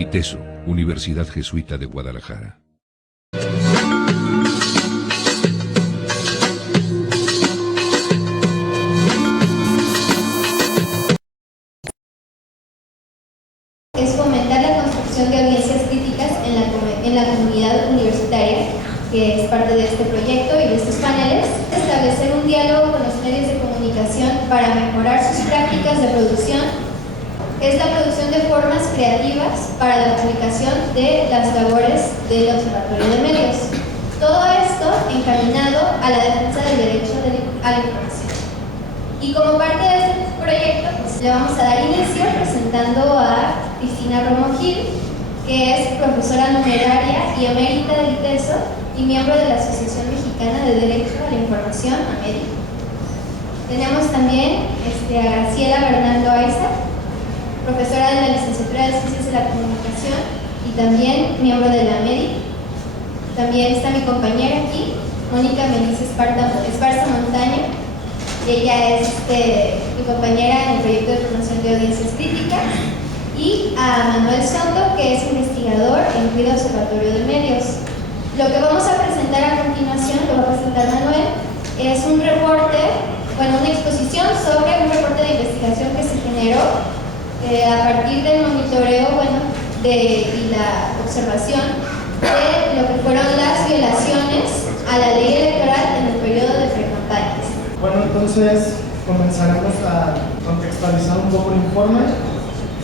ITESO, Universidad Jesuita de Guadalajara. Es fomentar la construcción de audiencias críticas en la comunidad universitaria, que es parte de este proyecto y de estos paneles. Establecer un diálogo con los medios de comunicación para mejorar sus prácticas de producción. Es la producción de formas creativas para la publicación de las labores del Observatorio de Medios. Todo esto encaminado a la defensa del derecho a la información. Y como parte de este proyecto, pues, le vamos a dar inicio presentando a Cristina Romo Gil, que es profesora numeraria y emérita del ITESO y miembro de la Asociación Mexicana de Derecho a la Información, AMEDI. Tenemos también a Graciela Bernardo Aiza, profesora de la Licenciatura de Ciencias de la Comunicación y también miembro de la AMEDI. También está mi compañera aquí, Mónica Melissa Esparza Montaño, y ella es mi compañera en el proyecto de formación de audiencias críticas, y a Manuel Soto, que es investigador en Cuida Observatorio de Medios. Lo que vamos a presentar a continuación, lo va a presentar Manuel, es un reporte, una exposición sobre un reporte de investigación que se generó a partir del monitoreo y la observación de lo que fueron las violaciones a la ley electoral en el periodo de precampañas. Bueno, entonces comenzaremos a contextualizar un poco el informe.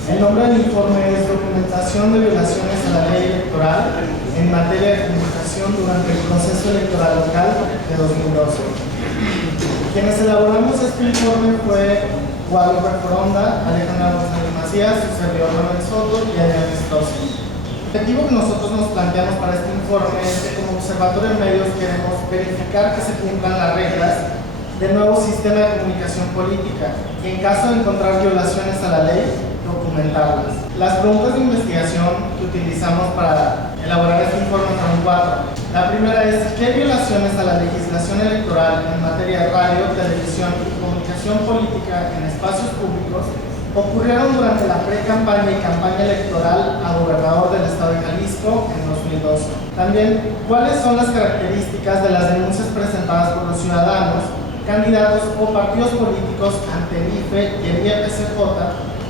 El nombre del informe es Documentación de violaciones a la ley electoral en materia de comunicación durante el proceso electoral local de 2012. Quienes elaboramos este informe fue Guadalupe Foronda, Alejandra González Macías, su servidor Manuel Soto y Adrián Strauss. El objetivo que nosotros nos planteamos para este informe es que como Observatorio de Medios queremos verificar que se cumplan las reglas del nuevo sistema de comunicación política y en caso de encontrar violaciones a la ley, documentarlas. Las preguntas de investigación que utilizamos para elaborar este informe son 4. La primera es: ¿qué violaciones a la legislación electoral en materia de radio, televisión y comunicación política en espacios públicos ocurrieron durante la pre-campaña y campaña electoral a gobernador del estado de Jalisco en 2012? También, ¿cuáles son las características de las denuncias presentadas por los ciudadanos, candidatos o partidos políticos ante el IFE y el IEPCJ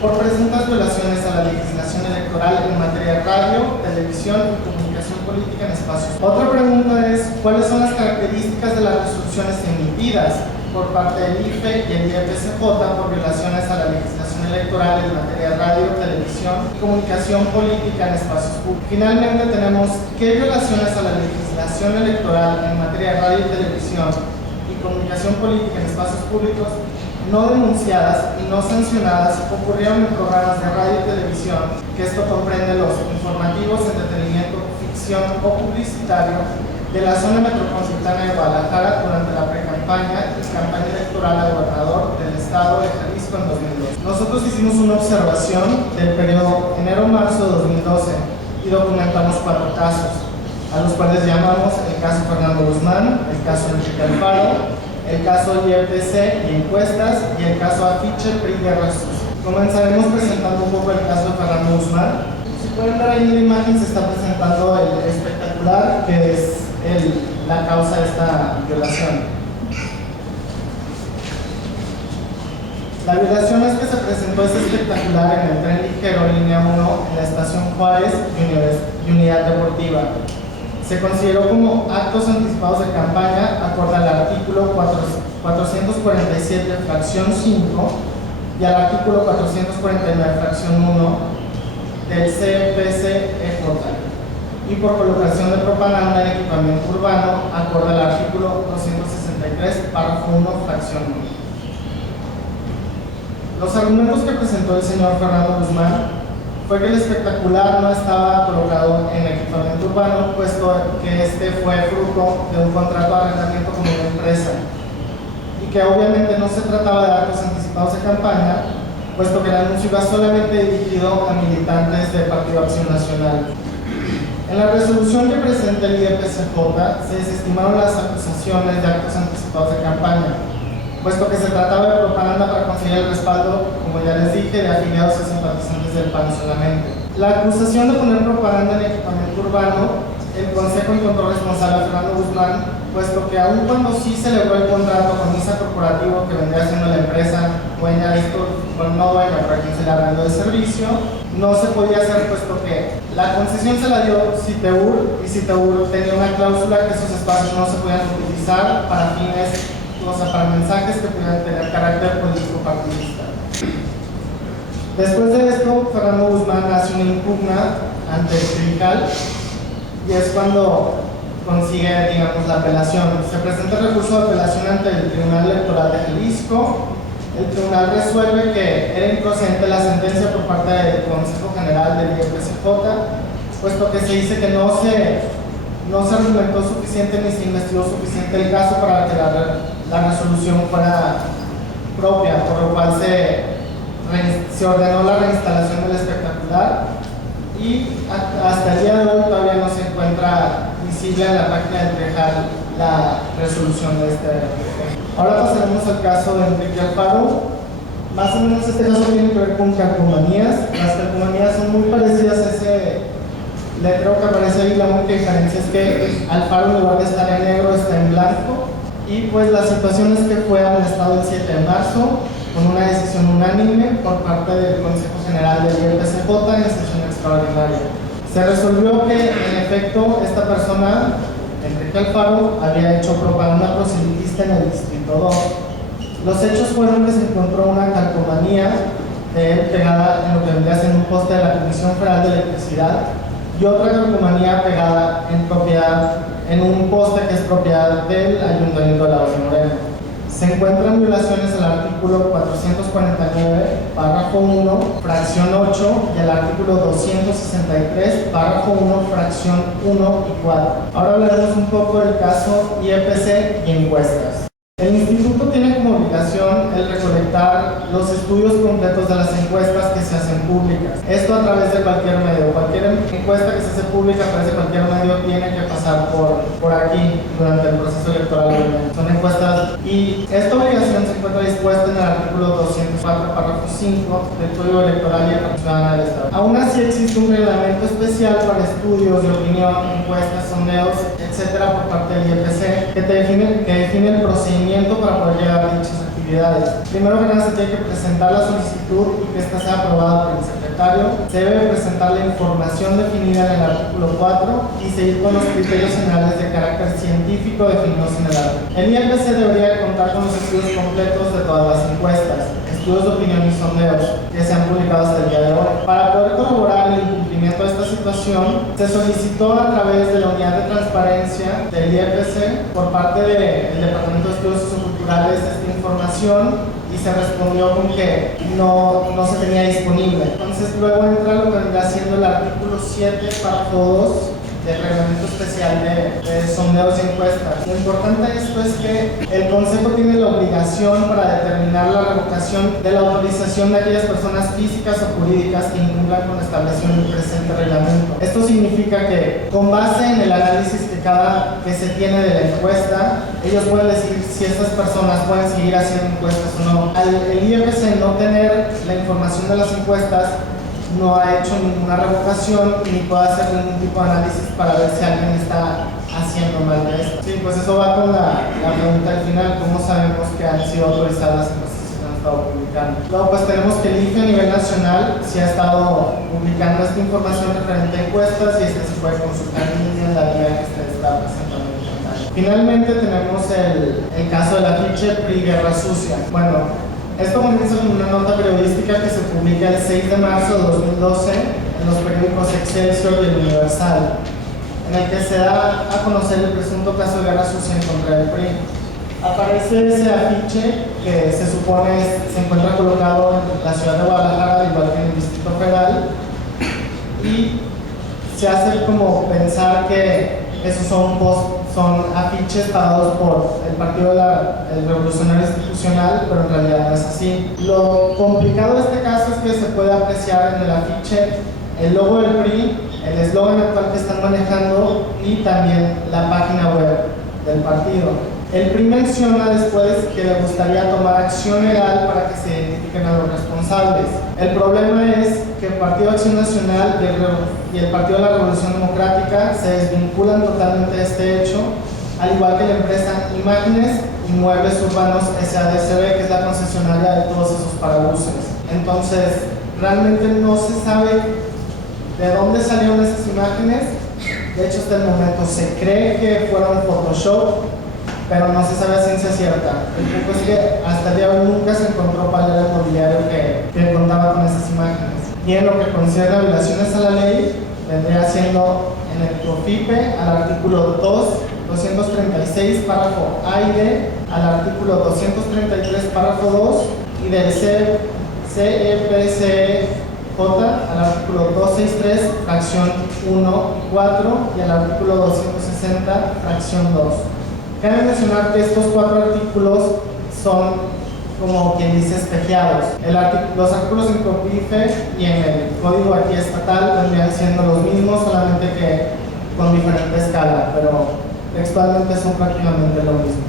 por presuntas violaciones a la legislación electoral en materia de radio, televisión y comunicación política en espacios? Otra pregunta es: ¿cuáles son las características de las resoluciones emitidas por parte del IFE y el IEPCJ por violaciones a la legislación electoral en materia de radio, televisión y comunicación política en espacios públicos? Finalmente tenemos: ¿qué violaciones a la legislación electoral en materia de radio y televisión y comunicación política en espacios públicos no denunciadas y no sancionadas ocurrieron en programas de radio y televisión, que esto comprende los informativos, entretenimiento, ficción o publicitario de la zona metropolitana de Guadalajara durante la pre-campaña y campaña electoral a gobernador del estado de Jalisco en 2012? Nosotros hicimos una observación del periodo enero-marzo de 2012 y documentamos 4 casos, a los cuales llamamos el caso Fernando Guzmán, el caso Enrique Alfaro, el caso IEPC y encuestas y el caso Afiche PRI Guerra Sucia. Comenzaremos presentando un poco el caso de Fernando Guzmán. Si pueden ver ahí en la imagen, se está presentando el espectacular, que es la causa de esta violación. La violación es que se presentó este espectacular en el tren ligero línea 1 en la estación Juárez y Unidad Deportiva. Se consideró como actos anticipados de campaña acorde al artículo 447, fracción 5, y al artículo 449, fracción 1 del CPCEJ, y por colocación de propaganda en equipamiento urbano acorde al artículo 263, párrafo 1, fracción 1. Los argumentos que presentó el señor Fernando Guzmán fue que el espectacular no estaba colocado en equipamiento urbano, puesto que este fue fruto de un contrato de arrendamiento con una empresa, y que obviamente no se trataba de actos anticipados de campaña, puesto que el anuncio iba solamente dirigido a militantes del Partido Acción Nacional. En la resolución que presenta el IEPCJ se desestimaron las acusaciones de actos anticipados de campaña, puesto que se trataba de propaganda para conseguir el respaldo, como ya les dije, de afiliados y simpatizantes del PAN solamente. La acusación de poner propaganda en equipamiento urbano, el Consejo encontró responsable a Fernando Guzmán, puesto que aun cuando sí celebró el contrato con ISA Corporativo que vendría siendo la empresa dueña de esto, bueno, no dueña, para quien se le arrendó el servicio, no se podía hacer, puesto que la concesión se la dio Citeur y Citeur tenía una cláusula que esos espacios no se podían utilizar para fines, o sea, para mensajes que pudieran tener carácter político partidista. Después de esto, Fernando Guzmán hace una impugna ante el tribunal y es cuando consigue, digamos, la apelación. Se presenta el recurso de apelación ante el Tribunal Electoral de Jalisco. El tribunal resuelve que era improcedente la sentencia por parte del Consejo General del IEPCJ, puesto que se dice que no se argumentó suficiente ni se investigó suficiente el caso para que la resolución fuera propia, por lo cual se ordenó la reinstalación del espectacular y hasta el día de hoy todavía no se encuentra visible en la página del Trejal la resolución de este. Ahora pasaremos al caso de Enrique Alfaro. Más o menos este caso tiene que ver con calcomanías. Las calcomanías son muy parecidas a ese letrero que aparece ahí. La única diferencia es que Alfaro, en lugar de estar en negro, está en blanco. Y pues la situación es que fue amonestado el 7 de marzo con una decisión unánime por parte del Consejo General del IEPCJ en sesión extraordinaria. Se resolvió que, en efecto, esta persona, Enrique Alfaro, había hecho propaganda proselitista en el Distrito 2. Los hechos fueron que se encontró una calcomanía de él pegada en lo que vendría a ser un poste de la Comisión Federal de Electricidad y otra calcomanía pegada en un poste que es propiedad del Ayuntamiento de Lagos de Moreno. Se encuentran violaciones al artículo 449, párrafo 1, fracción 8 y al artículo 263, párrafo 1, fracción 1 y 4. Ahora hablaremos un poco del caso IEPC y encuestas. El instituto tiene como obligación el recolectar los estudios completos de las encuestas que se hacen públicas. Esto a través de cualquier medio. Cualquier encuesta que se hace pública a través de cualquier medio tiene que pasar por aquí durante el proceso electoral. Son encuestas y esta obligación se encuentra dispuesta en el artículo 204, párrafo 5 del Código Electoral y Constitucional del Estado. Aún así existe un reglamento especial para estudios de opinión, encuestas, sondeos, etcétera, por parte del IEPC que define el procedimiento para poder llevar a dichas actividades. Primero que nada se tiene que presentar la solicitud y que ésta sea aprobada por el secretario. Se debe presentar la información definida en el artículo 4 y seguir con los criterios generales de carácter científico definidos en el artículo. El IEPC debería contar con los estudios completos de todas las encuestas, estudios de opinión y sondeos que se han publicado hasta el día de hoy. Para poder corroborar el incumplimiento de esta situación, se solicitó a través de la unidad de transparencia del IEPC por parte del Departamento de Estudios Socioculturales esta información y se respondió con que no se tenía disponible. Entonces luego entra lo que vendrá siendo el artículo 7, párrafo 2 del reglamento especial de sondeos y encuestas. Lo importante de esto es que el Consejo tiene la obligación para determinar la revocación de la autorización de aquellas personas físicas o jurídicas que incumplan con la establecido en el presente reglamento. Esto significa que, con base en el análisis que se tiene de la encuesta, ellos pueden decir si estas personas pueden seguir haciendo encuestas o no. Al el IEPC no tener la información de las encuestas, no ha hecho ninguna revocación ni puede hacer ningún tipo de análisis para ver si alguien está haciendo mal de esto. Sí, pues eso va con la pregunta al final, ¿cómo sabemos que han sido autorizadas las encuestas que se han estado publicando? Luego pues tenemos que el IFE a nivel nacional sí ha estado publicando esta información referente a encuestas y esta se puede consultar en línea en la guía que usted está presentando en pantalla. Finalmente tenemos el caso del afiche PRI Guerra Sucia. Bueno, esto comienza con una nota periodística que se publica el 6 de marzo de 2012 en los periódicos Excelsior y El Universal, en el que se da a conocer el presunto caso de guerra sucia en contra del PRI. Aparece ese afiche que se supone se encuentra colocado en la ciudad de Guadalajara, igual que en el Distrito Federal, y se hace como pensar que esos son afiches pagados por el Partido el Revolucionario Institucional, pero en realidad no es así. Lo complicado de este caso es que se puede apreciar en el afiche el logo del PRI, el eslogan actual que están manejando y también la página web del partido. El PRI menciona después que le gustaría tomar acción legal para que se identifiquen a los responsables. El problema es que el Partido Acción Nacional y el Partido de la Revolución Democrática se desvinculan totalmente de este hecho, al igual que la empresa Imágenes y Muebles Urbanos SADCB, que es la concesionaria de todos esos parabuses. Entonces, realmente no se sabe de dónde salieron esas imágenes. De hecho, hasta el momento se cree que fueron Photoshop, pero no se sabe a ciencia cierta. El punto es que hasta el día de hoy nunca se encontró palero inmobiliario que contaba con esas imágenes. Y en lo que concierne a violaciones a la ley, vendría siendo en el PROFIPE al artículo 236, párrafo A y D, al artículo 233, párrafo 2, y del CEPCJ al artículo 263, fracción 1 y 4, y al artículo 260, fracción 2. Cabe mencionar que estos 4 artículos son, como quien dice, espejeados. Los artículos en COPIFE y en el código aquí estatal vendrían siendo los mismos, solamente que con diferente escala, pero textualmente son prácticamente lo mismo.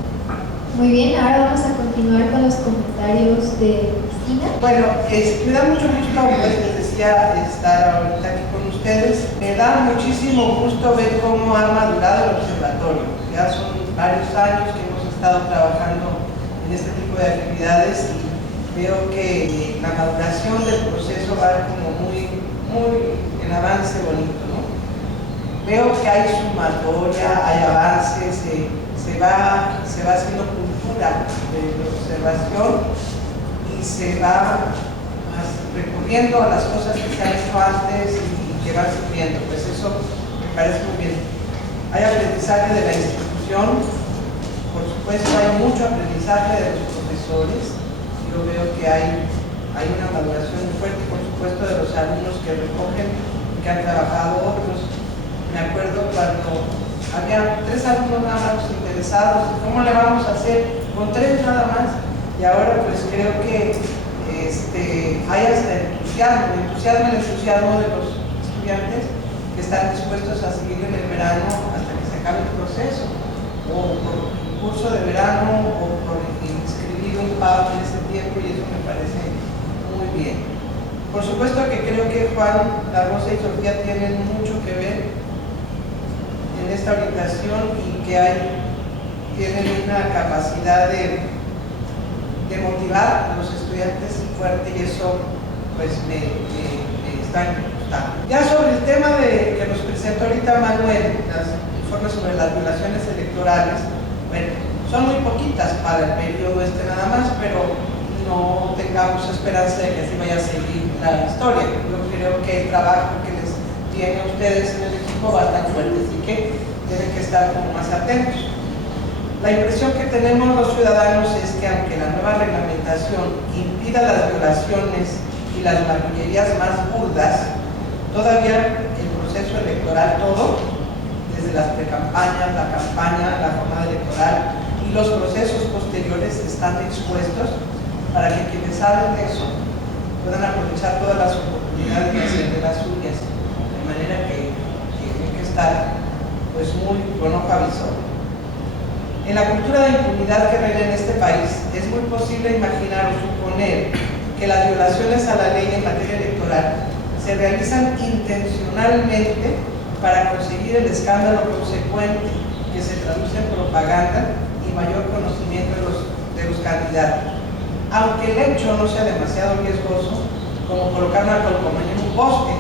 Muy bien, ahora vamos a continuar con los comentarios de Cristina. Bueno, me da mucho gusto, pues les decía, estar ahorita aquí con ustedes. Me da muchísimo gusto ver cómo ha madurado el observatorio. Ya son varios años que hemos estado trabajando en este tipo de actividades y veo que la maduración del proceso va como muy en avance bonito, ¿no? Veo que hay sumatoria, hay avances, se va haciendo cultura de observación y se va recurriendo a las cosas que se han hecho antes y que van sirviendo. Pues eso me parece muy bien. Hay aprendizaje de la institución, por supuesto hay mucho aprendizaje de los profesores. Yo veo que hay una maduración muy fuerte, por supuesto, de los alumnos que recogen, que han trabajado otros. Me acuerdo cuando había 3 alumnos nada más interesados, ¿cómo le vamos a hacer con 3 nada más? Y ahora pues creo que hay hasta entusiasmo de los estudiantes que están dispuestos a seguir en el verano hasta que se acabe el proceso, o por un curso de verano, o por inscribir un pago en ese tiempo, y eso me parece muy bien. Por supuesto que creo que Juan, La Rosa y Sofía tienen mucho que ver en esta orientación y que tienen una capacidad de motivar a los estudiantes fuerte, y eso pues me está gustando. Ya sobre el tema que nos presentó ahorita Manuel, los informes sobre las violaciones electorales, bueno, son muy poquitas para el periodo nada más, pero no tengamos esperanza de que así vaya a seguir la historia. Yo creo que el trabajo que les tiene a ustedes en el equipo va a estar fuerte, así que tienen que estar como más atentos. La impresión que tenemos los ciudadanos es que aunque la nueva reglamentación impida las violaciones y las marrullerías más burdas, todavía el proceso electoral todo, desde las precampañas, la campaña, la jornada electoral y los procesos posteriores están expuestos para que quienes saben de eso puedan aprovechar todas las oportunidades de hacer de las suyas, de manera que tienen que estar pues muy con ojo avisor. En la cultura de impunidad que reina en este país, es muy posible imaginar o suponer que las violaciones a la ley en materia electoral se realizan intencionalmente para conseguir el escándalo consecuente que se traduce en propaganda y mayor conocimiento de los candidatos. Aunque el hecho no sea demasiado riesgoso, como colocar una calcomanía en un poste,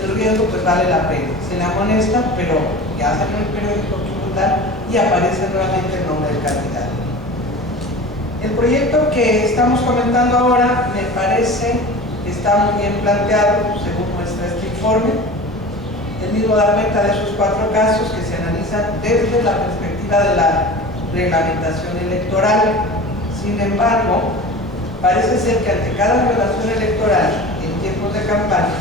el riesgo pues vale la pena. Se le amonesta, pero ya salió el periódico y aparece nuevamente el nombre del candidato. El proyecto que estamos comentando ahora me parece que está muy bien planteado, según muestra este informe. El mismo da cuenta de esos 4 casos que se analizan desde la perspectiva de la reglamentación electoral. Sin embargo, parece ser que ante cada violación electoral en tiempos de campaña,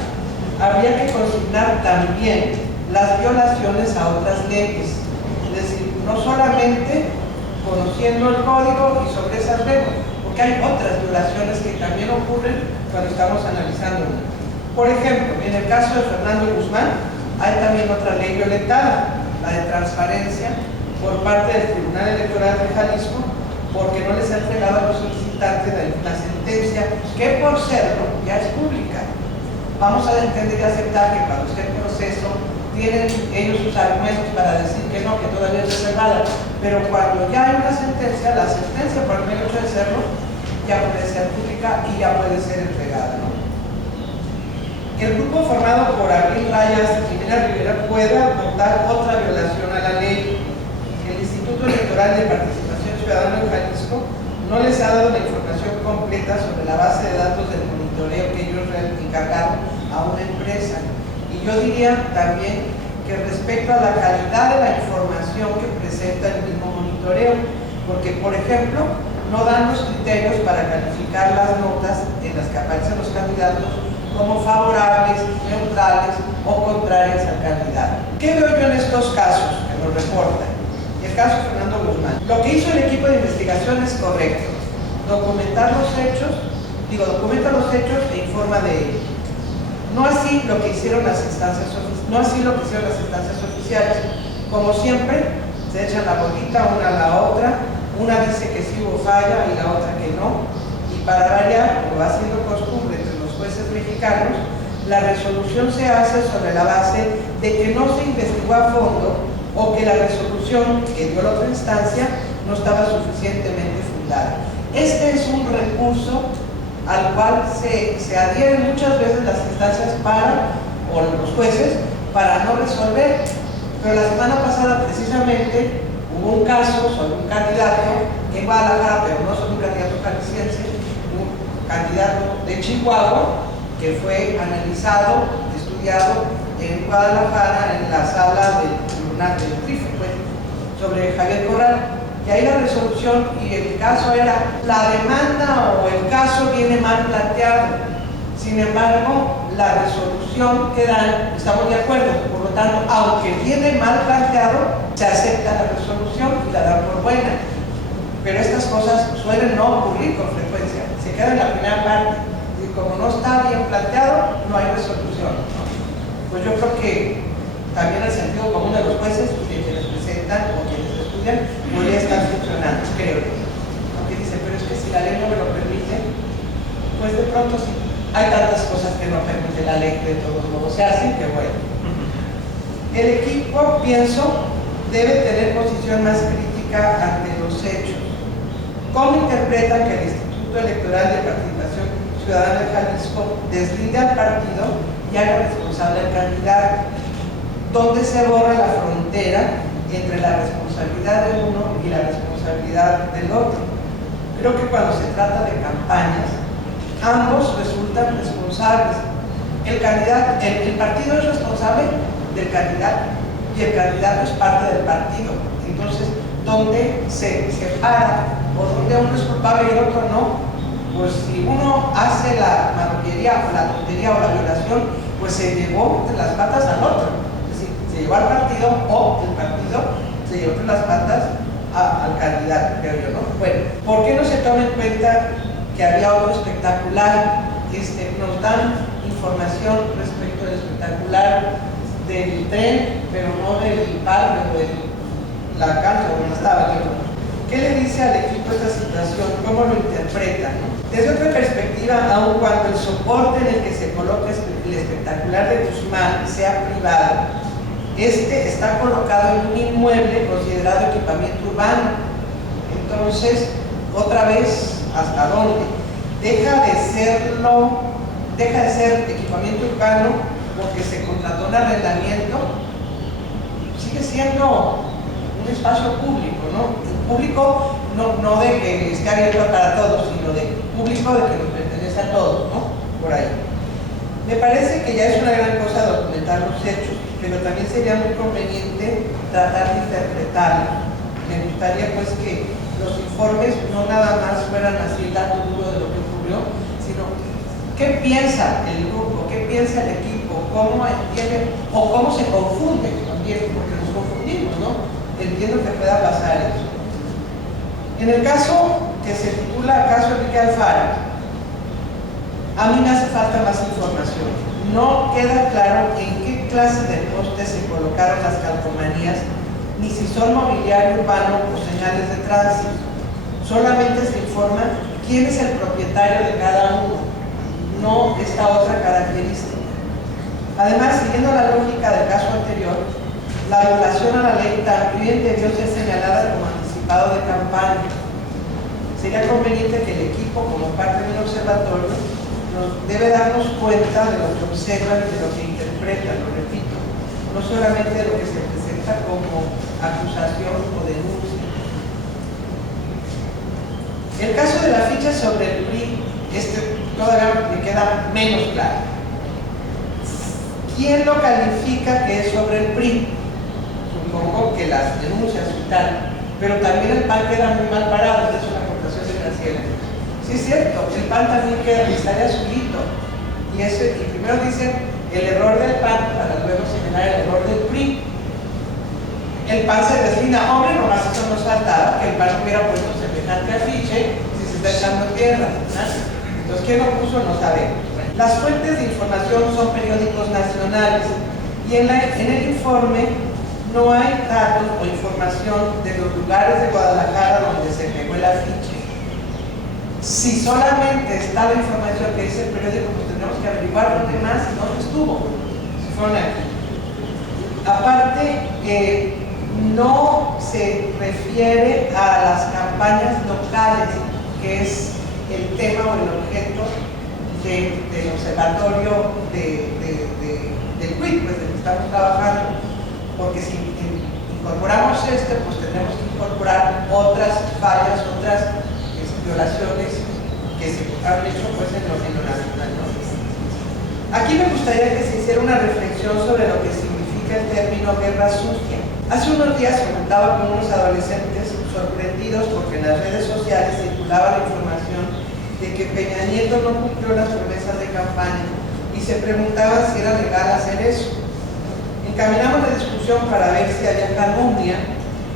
habría que consignar también las violaciones a otras leyes. Es decir, no solamente conociendo el código y sobre esas reglas, porque hay otras violaciones que también ocurren cuando estamos analizando una. Por ejemplo, en el caso de Fernando Guzmán, hay también otra ley violentada, la de transparencia, por parte del Tribunal Electoral de Jalisco porque no les ha entregado a los solicitantes la sentencia que por serlo ya es pública. Vamos a entender y aceptar que cuando esté el proceso tienen ellos sus argumentos para decir que no, que todavía es reservada, pero cuando ya hay una sentencia, la sentencia por el mero hecho de serlo ya puede ser pública y ya puede ser entregada, ¿no? El grupo formado por Abril Rayas y Jimena Rivera puede aportar otra violación a la ley. El Instituto Electoral de Participación Ciudadana en Jalisco no les ha dado la información completa sobre la base de datos del monitoreo que ellos encargaron a una empresa. Y yo diría también que respecto a la calidad de la información que presenta el mismo monitoreo, porque por ejemplo no dan los criterios para calificar las notas en las que aparecen los candidatos como favorables, neutrales o contrarias al candidato. ¿Qué veo yo en estos casos que nos reportan? El caso Fernando Guzmán. Lo que hizo el equipo de investigación es correcto. Documenta los hechos e informa de ellos. No así lo que hicieron las instancias oficiales. Como siempre, se echan la bolita una a la otra, una dice que sí hubo falla y la otra que no, y para variar, como va siendo costumbre entre los jueces mexicanos, la resolución se hace sobre la base de que no se investigó a fondo o que la resolución que dio la otra instancia no estaba suficientemente fundada. Este es un recurso al cual se adhieren muchas veces las instancias o los jueces para no resolver. Pero la semana pasada precisamente hubo un caso sobre un candidato en Guadalajara, pero no sobre un candidato jalisciense, un candidato de Chihuahua que fue analizado, estudiado en Guadalajara en la sala del Tribunal del TRIFE, sobre Javier Corral. Y ahí la resolución y el caso era, la demanda o el caso viene mal planteado. Sin embargo, la resolución que dan, estamos de acuerdo, por lo tanto, aunque viene mal planteado, se acepta la resolución y la dan por buena. Pero estas cosas suelen no ocurrir con frecuencia, se queda en la primera parte, y como no está bien planteado, no hay resolución, ¿no? Pues yo creo que también el sentido común de los jueces, de quienes presentan o quienes estudian, podría estar funcionando, creo. Aunque dicen, pero es que si la ley no me lo permite, pues de pronto sí. Hay tantas cosas que no permite la ley que de todos modos se hacen, que bueno. El equipo, pienso, debe tener posición más crítica ante los hechos. ¿Cómo interpretan que el Instituto Electoral de Participación Ciudadana de Jalisco deslinde al partido y haga responsable al candidato? ¿Dónde se borra la frontera entre la responsabilidad de uno y la responsabilidad del otro? Creo que cuando se trata de campañas, ambos resultan responsables. El partido es responsable del candidato y el candidato es parte del partido. Entonces, ¿dónde se separa o dónde uno es culpable y el otro no? Pues si uno hace la marrullería o la tontería o la violación, pues se llevó entre las patas al otro. Es decir, se llevó al partido o el partido se llevó entre las patas al candidato, creo yo, ¿no? Bueno, ¿por qué no se toma en cuenta que había otro espectacular? Nos dan información respecto del espectacular del tren, pero no del parque o de la cancha donde estaba yo. ¿Qué le dice al equipo esta situación? ¿Cómo lo interpreta, no? Desde otra perspectiva, aun cuando el soporte en el que se coloca el espectacular de Guzmán sea privado, está colocado en un inmueble considerado equipamiento urbano. Entonces, otra vez, ¿hasta dónde? Deja de ser equipamiento urbano porque se contrató un arrendamiento, sigue siendo un espacio público, ¿no? Público no de que esté abierto para todos, sino de público de que nos pertenece a todos, ¿no? Por ahí. Me parece que ya es una gran cosa documentar los hechos, pero también sería muy conveniente tratar de interpretarlos. Me gustaría pues que los informes no nada más fueran así el dato duro de lo que ocurrió, sino qué piensa el grupo, qué piensa el equipo, cómo entiende o cómo se confunde también, porque nos confundimos, ¿no? Entiendo que pueda pasar eso. En el caso que se titula Caso Enrique Alfaro, a mí me hace falta más información. No queda claro en qué clase de postes se colocaron las calcomanías ni si son mobiliario urbano o señales de tránsito. Solamente se informa quién es el propietario de cada uno, no esta otra característica. Además, siguiendo la lógica del caso anterior, la violación a la ley también debió ser señalada como anticipado de campaña. Sería conveniente que el equipo, como parte del observatorio, debe darnos cuenta de lo que observan y de lo que interpretan, lo repito, no solamente de lo que se presenta como acusación o denuncia. El caso de la ficha sobre el PRI, todavía me queda menos claro. ¿Quién lo califica que es sobre el PRI? Supongo que las denuncias y tal, pero también el PAN queda muy mal parado, esta es una aportación de Graciela. Sí, es cierto, el PAN también estaría solito. Y primero dicen el error del PAN para luego señalar el error del PRI. El PAN se destina, hombre, nomás eso nos faltaba, que el PAN hubiera puesto semejante afiche si se está echando tierra, ¿no? Entonces, ¿quién lo puso? No sabemos. Las fuentes de información son periódicos nacionales y en el informe no hay datos o información de los lugares de Guadalajara donde se pegó el afiche. Si solamente está la información que dice el periódico, pues tendremos que averiguar dónde más y dónde estuvo. Si fueron aquí. Aparte, no se refiere a las campañas locales, que es el tema o el objeto del observatorio del CUIC, pues del que estamos trabajando, porque si incorporamos pues tendremos que incorporar otras fallas, otras violaciones que se han hecho pues en lo nacional, ¿no? Aquí me gustaría que se hiciera una reflexión sobre lo que significa el término guerra sucia. Hace unos días comentaba con unos adolescentes sorprendidos porque en las redes sociales circulaba la información de que Peña Nieto no cumplió las promesas de campaña y se preguntaban si era legal hacer eso. Encaminamos la discusión para ver si había calumnia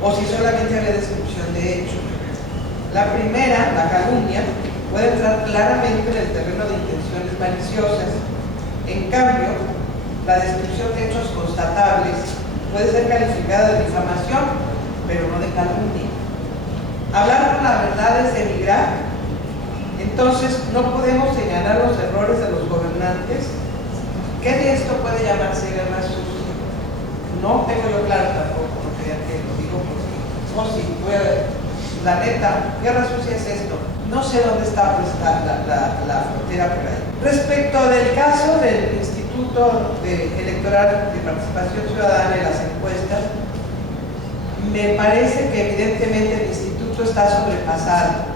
o si solamente había descripción de hecho. La primera, la calumnia, puede entrar claramente en el terreno de intenciones maliciosas. En cambio, la descripción de hechos constatables puede ser calificada de difamación, pero no de calumnia. Hablar con la verdad es denigrar. Entonces, no podemos señalar los errores de los gobernantes. ¿Qué de esto puede llamarse guerra sucia? No tengo yo claro tampoco, no crean que lo digo porque, la neta, guerra sucia es esto. No sé dónde está pues, la frontera por ahí. Respecto del caso del Instituto Electoral de Participación Ciudadana y las encuestas, me parece que evidentemente el instituto está sobrepasado.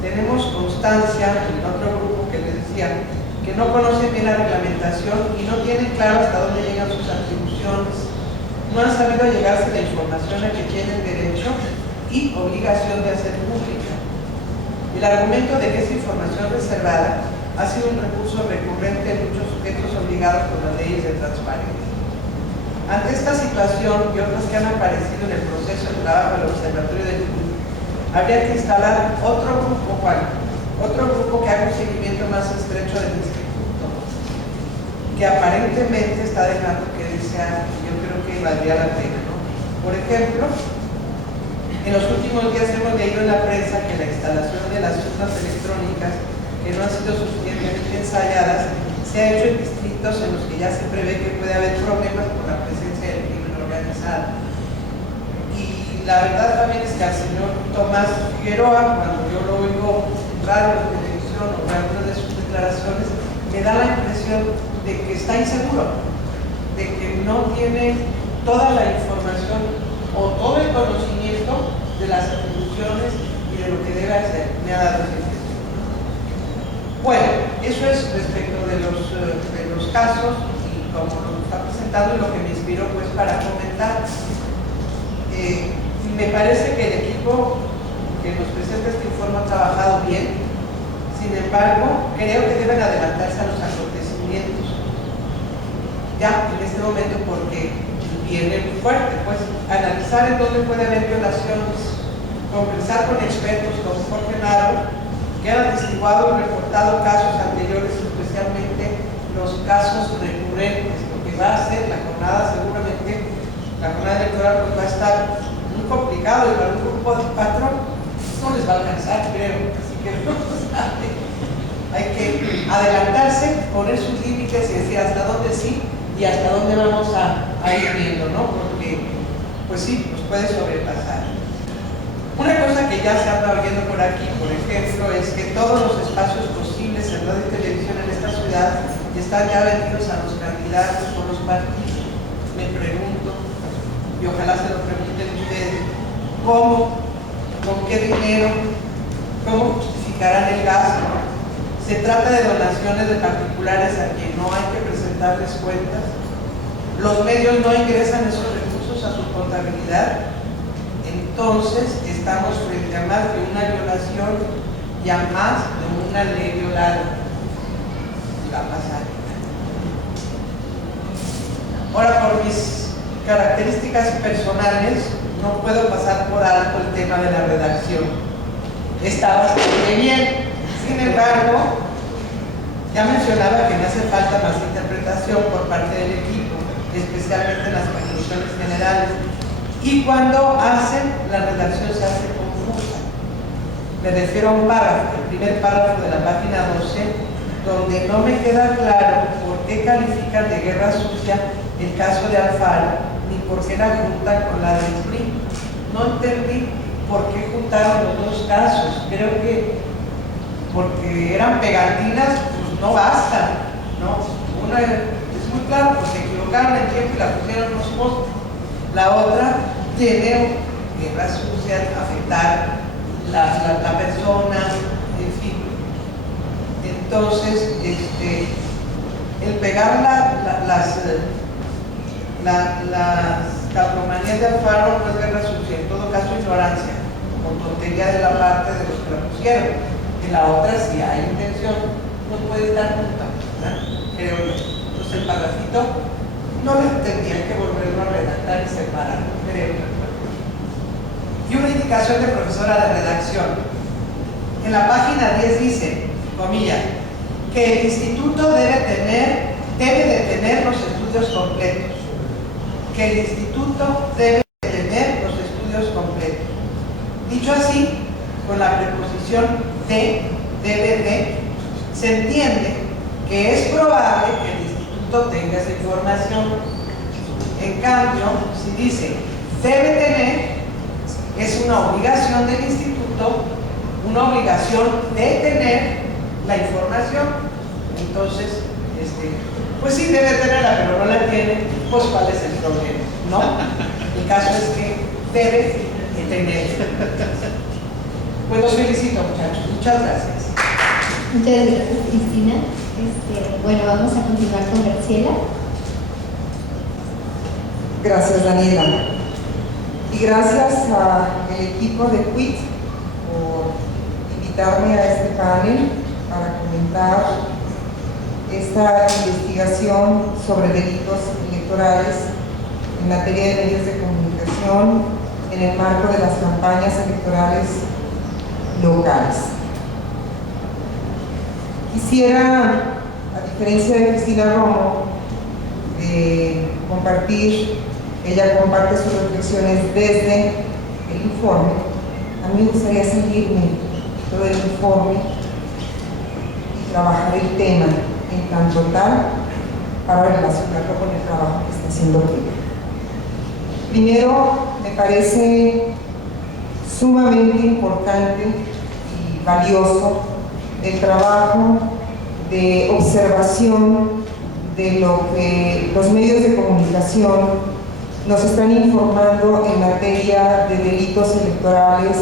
Tenemos constancia en otro grupo que les decía que no conocen bien la reglamentación y no tienen claro hasta dónde llegan sus atribuciones. No han sabido llegarse la información a que tienen derecho y obligación de hacer pública. El argumento de que es información reservada ha sido un recurso recurrente en muchos sujetos obligados por las leyes de transparencia. Ante esta situación y otras que han aparecido en el proceso de trabajo del Observatorio del CUIC, habría que instalar otro grupo que haga un seguimiento más estrecho del instituto, que aparentemente está dejando que desear, y yo creo que valdría la pena, ¿no? Por ejemplo, en los últimos días hemos leído en la prensa que la instalación de las urnas electrónicas, que no han sido suficientemente ensayadas, se ha hecho en distritos en los que ya se prevé que puede haber problemas por la presencia del crimen organizado. La verdad también es que al señor Tomás Figueroa, cuando yo lo oigo en radio, en televisión o en algunas de sus declaraciones, me da la impresión de que está inseguro, de que no tiene toda la información o todo el conocimiento de las atribuciones y de lo que debe hacer. Me ha dado esa impresión. Bueno, eso es respecto de los casos y como lo está presentando y lo que me inspiró pues para comentar. Me parece que el equipo que nos presenta este informe ha trabajado bien. Sin embargo, creo que deben adelantarse a los acontecimientos ya en este momento porque viene muy fuerte, pues analizar en dónde puede haber violaciones, conversar con expertos como Jorge Naro, que han atestiguado y reportado casos anteriores, especialmente los casos recurrentes, porque va a ser la jornada seguramente la jornada electoral pues va a estar muy complicado y para un grupo de patrón no les va a alcanzar, creo. Así que hay que adelantarse, poner sus límites y decir hasta dónde sí y hasta dónde vamos a ir viendo, ¿no? Porque, pues sí, nos puede sobrepasar. Una cosa que ya se anda oyendo por aquí, por ejemplo, es que todos los espacios posibles en radio y televisión en esta ciudad están ya vendidos a los candidatos por los partidos. Me pregunto, y ojalá se lo pregunten ustedes, ¿cómo? ¿Con qué dinero? ¿Cómo justificarán el gasto? Se trata de donaciones de particulares a quien no hay que presentarles cuentas. Los medios no ingresan esos recursos a su contabilidad. Entonces, estamos frente a más de una violación y a más de una ley violada. Va a pasar. Ahora, por mis características personales, no puedo pasar por alto el tema de la redacción. Está bastante bien. Sin embargo, ya mencionaba que me hace falta más interpretación por parte del equipo, especialmente en las conclusiones generales. Y cuando hacen, la redacción se hace confusa. Me refiero a un párrafo, el primer párrafo de la página 12, donde no me queda claro por qué califican de guerra sucia el caso de Alfaro, ni por qué la juntan con la del PRI. No entendí por qué juntaron los dos casos. Creo que porque eran pegatinas, pues no bastan, ¿no? Una es muy claro, pues se equivocaron en tiempo y la pusieron los postes. La otra tiene guerra sucia, afectar la persona, en fin. Entonces, el pegar las calcomanías de Alfaro no es guerra sucia, en todo caso ignorancia, con tontería de la parte de los que la pusieron. En la otra, si hay intención, no puede estar junta, ¿verdad? Creo yo. Entonces el parrafito no lo tendría que volverlo a redactar y separarlo, creo yo. Y una indicación de profesora de redacción. En la página 10 dice, comillas, que el instituto debe de tener los estudios completos. Que el instituto debe de tener los estudios completos. Dicho así, con la preposición debe de, se entiende que es probable que el instituto tenga esa información. En cambio, si dice debe tener, es una obligación del instituto, una obligación de tener la información. Entonces, pues sí debe tenerla, pero no la tiene, pues ¿cuál es el problema? ¿No? El caso es que debe de tener. Pues los felicito, muchachos. Muchas gracias. Muchas gracias, Cristina. Bueno, vamos a continuar con Graciela. Gracias, Daniela. Y gracias al equipo de QUIT por invitarme a este panel para comentar esta investigación sobre delitos electorales en materia de medios de comunicación en el marco de las campañas electorales locales. Quisiera, a diferencia de Cristina Romo, ella comparte sus reflexiones desde el informe. A mí me gustaría salirme todo el informe y trabajar el tema en tanto tal para relacionarlo con el trabajo que está haciendo ella. Primero, me parece sumamente importante y valioso el trabajo de observación de lo que los medios de comunicación nos están informando en materia de delitos electorales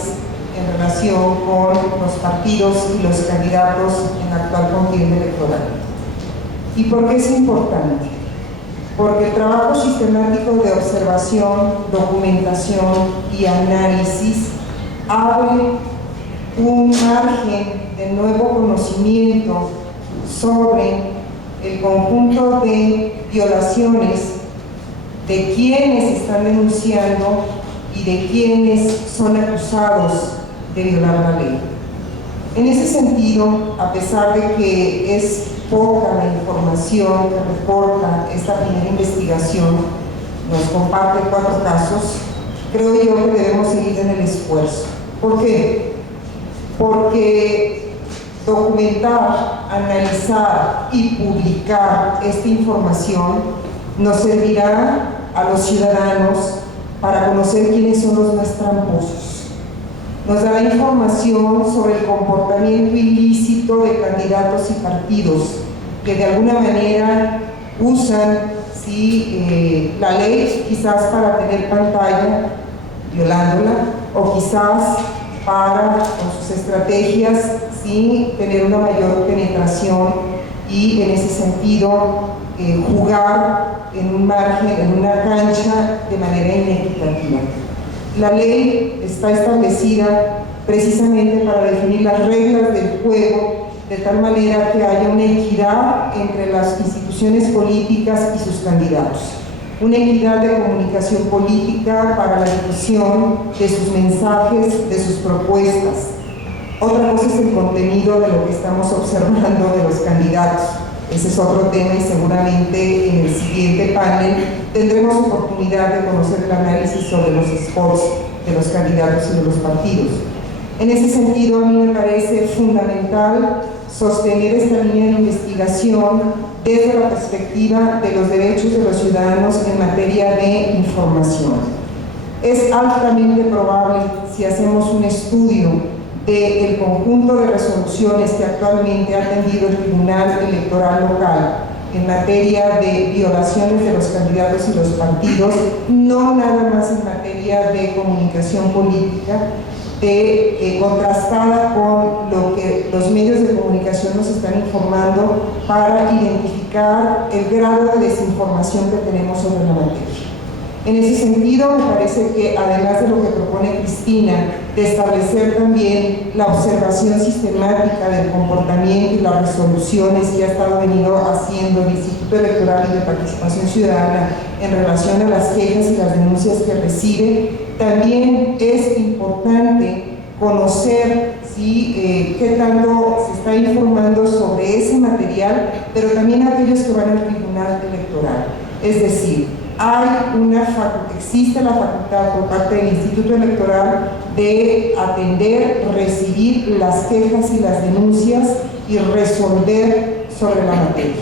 en relación con los partidos y los candidatos en la actual contienda electoral. ¿Y por qué es importante? Porque el trabajo sistemático de observación, documentación y análisis abre un margen de nuevo conocimiento sobre el conjunto de violaciones de quienes están denunciando y de quienes son acusados de violar la ley. En ese sentido, a pesar de que es poca la información que reporta esta primera investigación, nos comparte 4 casos, creo yo que debemos seguir en el esfuerzo. ¿Por qué? Porque documentar, analizar y publicar esta información nos servirá a los ciudadanos para conocer quiénes son los más tramposos. Nos dará información sobre el comportamiento ilícito de candidatos y partidos que de alguna manera usan la ley quizás para tener pantalla, violándola, o quizás para, con sus estrategias, tener una mayor penetración y en ese sentido jugar en un margen, en una cancha de manera inequitativa. La ley está establecida precisamente para definir las reglas del juego de tal manera que haya una equidad entre las instituciones políticas y sus candidatos, una equidad de comunicación política para la difusión de sus mensajes, de sus propuestas. Otra cosa es el contenido de lo que estamos observando de los candidatos. Ese es otro tema y seguramente en el siguiente panel tendremos oportunidad de conocer el análisis sobre los spots de los candidatos y de los partidos. En ese sentido, a mí me parece fundamental sostener esta línea de investigación desde la perspectiva de los derechos de los ciudadanos en materia de información. Es altamente probable, si hacemos un estudio del conjunto de resoluciones que actualmente ha atendido el Tribunal Electoral Local en materia de violaciones de los candidatos y los partidos, no nada más en materia de comunicación política, contrastada con lo que los medios de comunicación nos están informando para identificar el grado de desinformación que tenemos sobre la materia. En ese sentido, me parece que además de lo que propone Cristina, de establecer también la observación sistemática del comportamiento y las resoluciones que ha estado venido haciendo el Instituto Electoral y de Participación Ciudadana en relación a las quejas y las denuncias que recibe, también es importante conocer qué tanto se está informando sobre ese material, pero también aquellos que van al Tribunal Electoral. Es decir, existe la facultad por parte del Instituto Electoral de atender, recibir las quejas y las denuncias y resolver sobre la materia.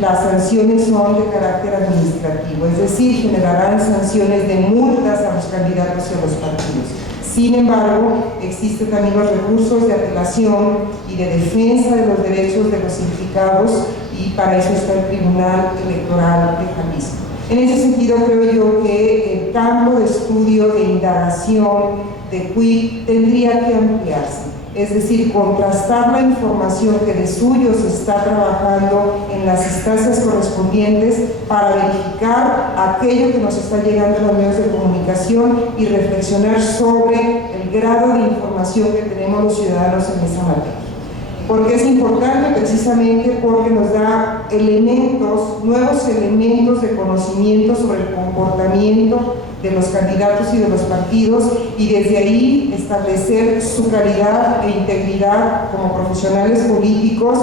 Las sanciones son de carácter administrativo, es decir, generarán sanciones de multas a los candidatos y a los partidos. Sin embargo, existen también los recursos de apelación y de defensa de los derechos de los implicados, y para eso está el Tribunal Electoral de Jalisco. En ese sentido, creo yo que el campo de estudio, de indagación, de QUIC, tendría que ampliarse. Es decir, contrastar la información que de suyo se está trabajando en las instancias correspondientes para verificar aquello que nos está llegando a los medios de comunicación y reflexionar sobre el grado de información que tenemos los ciudadanos en esa materia. ¿Por qué es importante? Precisamente porque nos da nuevos elementos de conocimiento sobre el comportamiento de los candidatos y de los partidos, y desde ahí establecer su calidad e integridad como profesionales políticos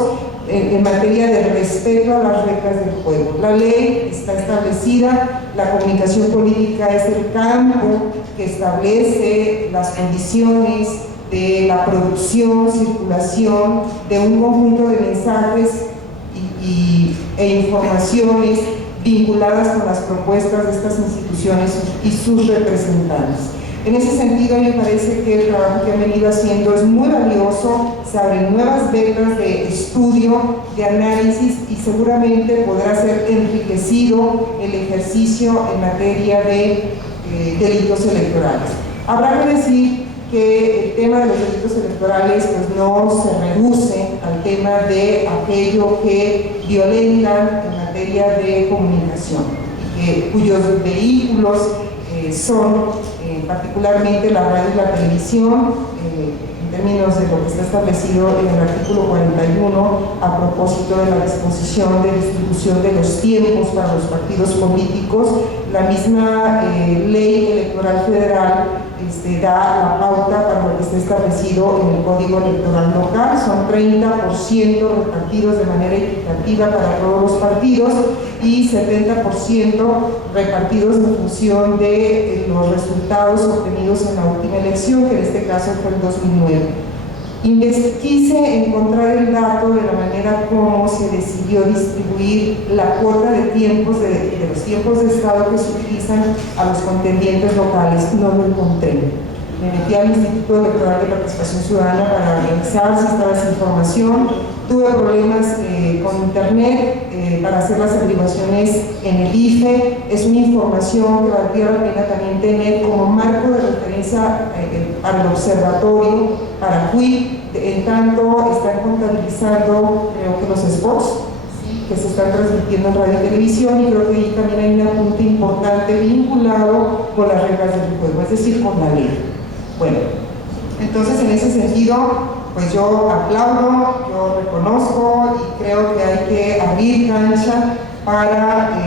en materia de respeto a las reglas del juego. La ley está establecida, la comunicación política es el campo que establece las condiciones de la producción, circulación de un conjunto de mensajes e informaciones vinculadas con las propuestas de estas instituciones y sus representantes. En ese sentido, me parece que el trabajo que han venido haciendo es muy valioso, se abren nuevas vetas de estudio, de análisis, y seguramente podrá ser enriquecido el ejercicio en materia de delitos electorales. Habrá que decir que el tema de los delitos electorales pues no se reduce al tema de aquello que violentan en materia de comunicación, cuyos vehículos son particularmente la radio y la televisión, en términos de lo que está establecido en el artículo 41 a propósito de la disposición de distribución de los tiempos para los partidos políticos. La misma ley electoral federal da la pauta para lo que está establecido en el Código Electoral local. Son 30% repartidos de manera equitativa para todos los partidos y 70% repartidos en función de los resultados obtenidos en la última elección, que en este caso fue el 2009. Quise encontrar el dato de la manera como se decidió distribuir la cuota de tiempos de los tiempos de Estado que se utilizan a los contendientes locales. No lo encontré. Me metí al Instituto Electoral de Participación Ciudadana para revisar si estaba esa información. Tuve problemas con internet para hacer las averiguaciones en el IFE. Es una información que valdría la pena también tener como marco de referencia para el observatorio, para CUIP, en tanto están contabilizando, creo que los spots que se están transmitiendo en radio y televisión, y creo que ahí también hay un apunte importante vinculado con las reglas del juego, es decir, con la ley. Bueno, entonces en ese sentido, pues yo aplaudo, yo reconozco y creo que hay que abrir cancha para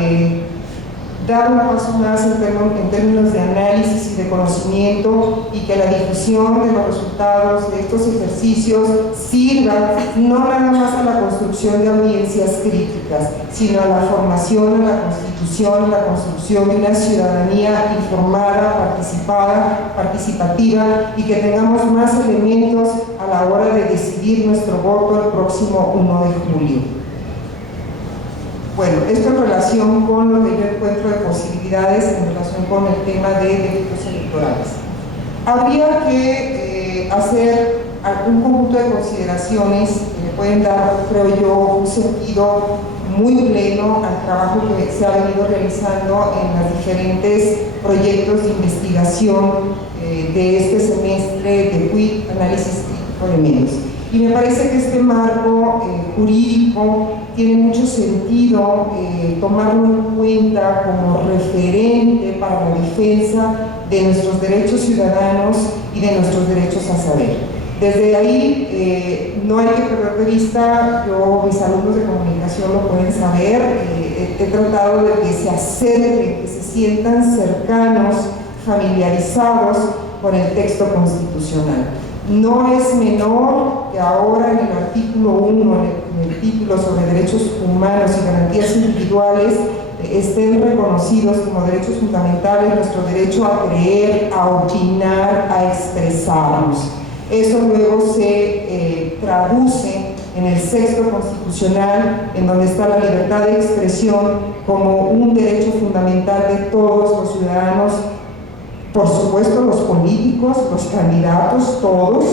dar un paso más en términos de análisis y de conocimiento, y que la difusión de los resultados de estos ejercicios sirva no nada más a la construcción de audiencias críticas, sino a la formación, a la constitución, a la construcción de una ciudadanía informada, participativa, y que tengamos más elementos a la hora de decidir nuestro voto el próximo 1 de julio. Bueno, esto en relación con lo que yo encuentro de posibilidades en relación con el tema de delitos electorales. Habría que hacer algún conjunto de consideraciones que le pueden dar, creo yo, un sentido muy pleno al trabajo que se ha venido realizando en los diferentes proyectos de investigación de este semestre de CUIP, análisis crítico de medios. Y me parece que este marco jurídico tiene mucho sentido tomarlo en cuenta como referente para la defensa de nuestros derechos ciudadanos y de nuestros derechos a saber. Desde ahí no hay que perder de vista, mis alumnos de comunicación lo pueden saber, he tratado de que se acerquen, que se sientan cercanos, familiarizados con el texto constitucional. No es menor que ahora en el artículo 1, en el título sobre derechos humanos y garantías individuales, estén reconocidos como derechos fundamentales nuestro derecho a creer, a opinar, a expresarnos. Eso luego se traduce en el sexto constitucional, en donde está la libertad de expresión como un derecho fundamental de todos los ciudadanos. Por supuesto, los políticos, los candidatos, todos,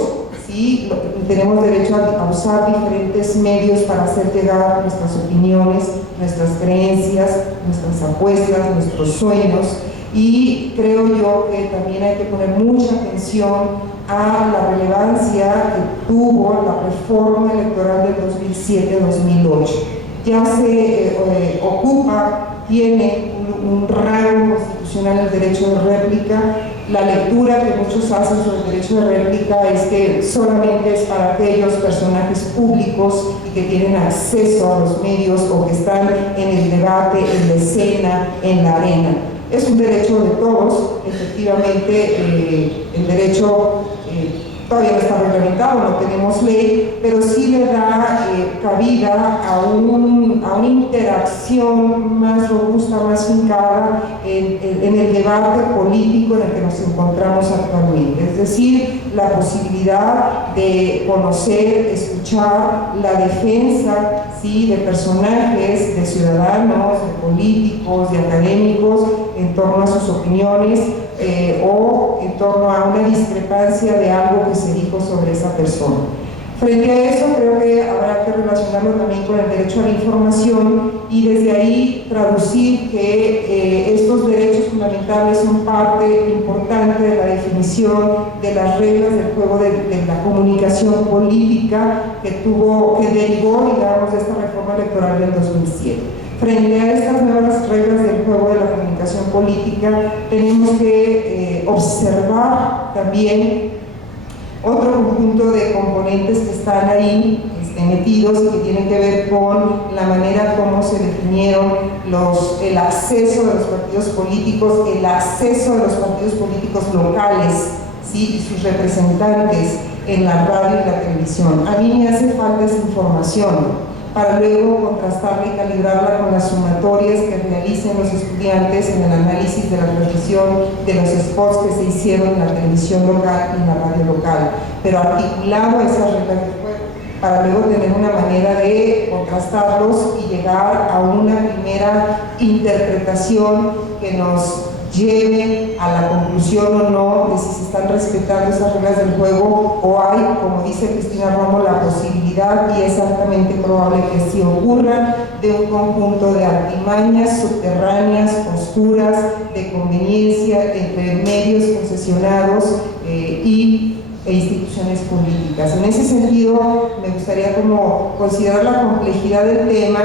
¿sí? Tenemos derecho a usar diferentes medios para hacer llegar nuestras opiniones, nuestras creencias, nuestras apuestas, nuestros sueños, y creo yo que también hay que poner mucha atención a la relevancia que tuvo la reforma electoral del 2007-2008. Ya se tiene un rango constitucional el derecho de réplica. La lectura que muchos hacen sobre el derecho de réplica es que solamente es para aquellos personajes públicos y que tienen acceso a los medios o que están en el debate, en la escena, en la arena. Es un derecho de todos, efectivamente. El derecho todavía no está reglamentado, no tenemos ley, pero sí le da cabida a una interacción más robusta, más fincada en el debate político en el que nos encontramos actualmente. Es decir, la posibilidad de conocer, escuchar la defensa, ¿sí?, de personajes, de ciudadanos, de políticos, de académicos, en torno a sus opiniones, o en torno a una discrepancia de algo que se dijo sobre esa persona. Frente a eso, creo que habrá que relacionarlo también con el derecho a la información y desde ahí traducir que estos derechos fundamentales son parte importante de la definición de las reglas del juego de la comunicación política que derivó, digamos, de esta reforma electoral del 2007. Frente a estas nuevas reglas del juego de la comunicación política, tenemos que observar también otro conjunto de componentes que están ahí, metidos y que tienen que ver con la manera como se definieron el acceso de los partidos políticos, el acceso de los partidos políticos locales, ¿sí? Y sus representantes en la radio y la televisión. A mí me hace falta esa información para luego contrastarla y calibrarla con las sumatorias que realicen los estudiantes en el análisis de la transmisión de los spots que se hicieron en la televisión local y en la radio local, pero articulado a esas reglas de juego para luego tener una manera de contrastarlos y llegar a una primera interpretación que nos lleve a la conclusión o no de si se están respetando esas reglas del juego o hay, como dice Cristina Romo, la posibilidad, y es altamente probable que así ocurra, de un conjunto de artimañas subterráneas, oscuras, de conveniencia entre medios concesionados e instituciones políticas. En ese sentido, me gustaría como considerar la complejidad del tema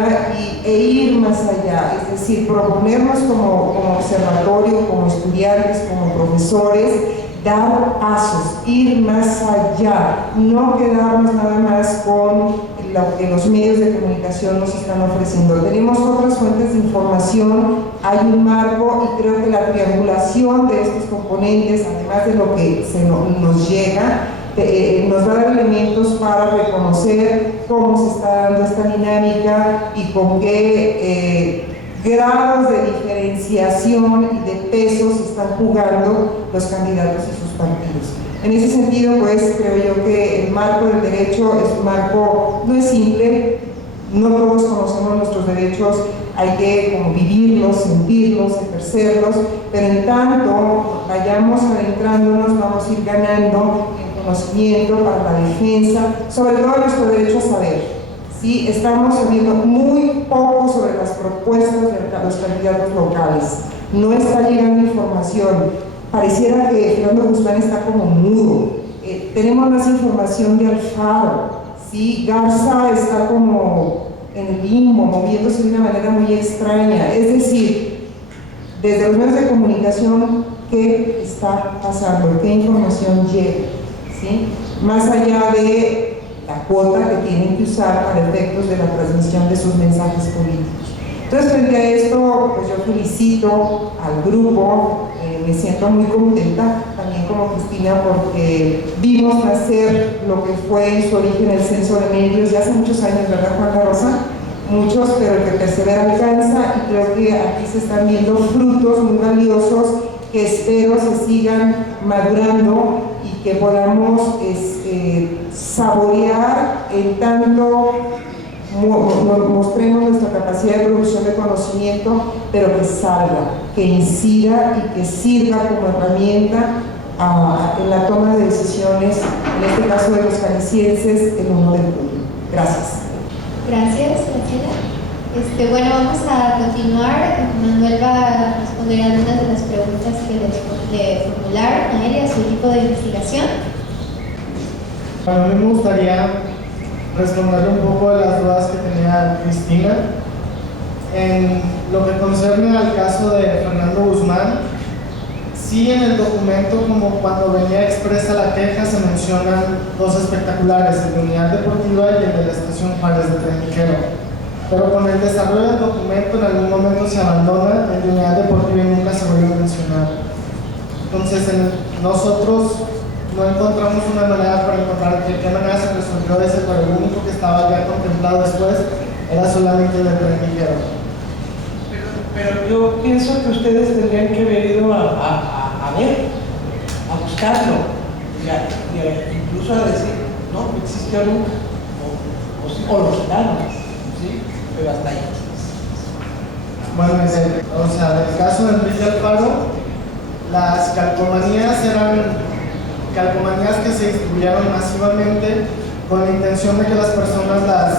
e ir más allá, es decir, proponernos como observatorio, como estudiantes, como profesores, dar pasos, ir más allá, no quedarnos nada más con lo que los medios de comunicación nos están ofreciendo. Tenemos otras fuentes de información, hay un marco y creo que la triangulación de estos componentes, además de lo que nos llega, nos va a dar elementos para reconocer cómo se está dando esta dinámica y con qué grados de diferenciación y de pesos están jugando los candidatos y sus partidos. En ese sentido, pues, creo yo que el marco del derecho es un marco, no es simple, no todos conocemos nuestros derechos, hay que como vivirlos, sentirlos, ejercerlos, pero en tanto vayamos adentrándonos, vamos a ir ganando en conocimiento para la defensa, sobre todo nuestro derecho a saber. ¿Sí? Estamos sabiendo muy poco sobre las propuestas de los candidatos locales, no está llegando información. Pareciera que Fernando Guzmán está como mudo. Tenemos más información de Alfaro, ¿sí? Garza está como en el limbo, moviéndose de una manera muy extraña. Es decir, desde los medios de comunicación, ¿qué está pasando? ¿Qué información llega? ¿Sí? Más allá de la cuota que tienen que usar para efectos de la transmisión de sus mensajes políticos. Entonces, frente a esto, pues yo felicito al grupo, me siento muy contenta también como Cristina porque vimos nacer lo que fue en su origen el censo de medios ya hace muchos años, ¿verdad, Juan Rosa? Muchos, pero el que persevera alcanza, y creo que aquí se están viendo frutos muy valiosos que espero se sigan madurando y que podamos saborear en tanto mostremos nuestra capacidad de producción de conocimiento, pero que salga, que incida y que sirva como herramienta en la toma de decisiones, en este caso de los jaliscienses, el 1 de julio. Gracias. Gracias, Graciela. Bueno, vamos a continuar. Manuel va a responder algunas de las preguntas que le formularon a él y a su equipo de investigación. Bueno, a mí me gustaría responderle un poco de las dudas que tenía Cristina. En lo que concerne al caso de Fernando Guzmán, sí, en el documento, como cuando venía expresa la queja, se mencionan dos espectaculares, el de Unidad Deportiva y el de la Estación Juárez de Trenquero. Pero con el desarrollo del documento en algún momento se abandona el de Unidad Deportiva y nunca se volvió a mencionar. Entonces nosotros no encontramos una manera para encontrar de qué manera se resolvió ese, pero el único que estaba ya contemplado después era solamente el de Trenquero. Pero yo pienso que ustedes tendrían que haber ido a ver, a buscarlo, y incluso a decir, no existió nunca, o lo quitaron, ¿sí? Pero hasta ahí. Bueno, o sea, en el caso de Enrique Alfaro, las calcomanías eran calcomanías que se distribuyeron masivamente con la intención de que las personas las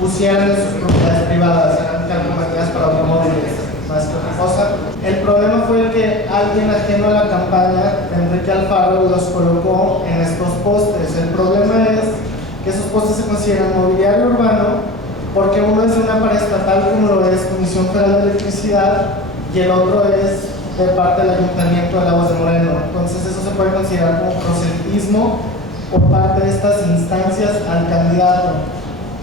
pusieran en sus propiedades privadas, eran calcomanías para automóviles, más que otra cosa. El problema fue que alguien ajeno a la campaña de Enrique Alfaro los colocó en estos postes. El problema es que esos postes se consideran mobiliario urbano porque uno es de una paraestatal como lo es Comisión Federal de Electricidad y el otro es de parte del Ayuntamiento de Lagos de Moreno. Entonces eso se puede considerar como proselitismo por parte de estas instancias al candidato.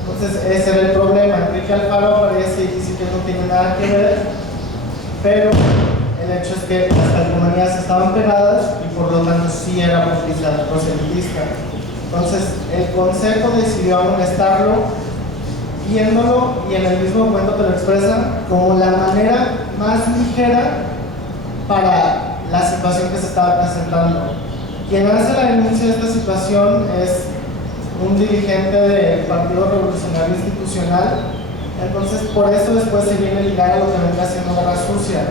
Entonces ese era el problema. Enrique Alfaro aparece y dice que no tiene nada que ver, pero el hecho es que las calcomanías estaban pegadas y por lo tanto sí era proselitista. Entonces el consejo decidió amonestarlo, viéndolo, y en el mismo momento te lo expresa como la manera más ligera para la situación que se estaba presentando. Quien hace la denuncia de esta situación es un dirigente del Partido Revolucionario Institucional. Entonces por eso después se viene a ligar a lo que venga haciendo Guerra Sucia,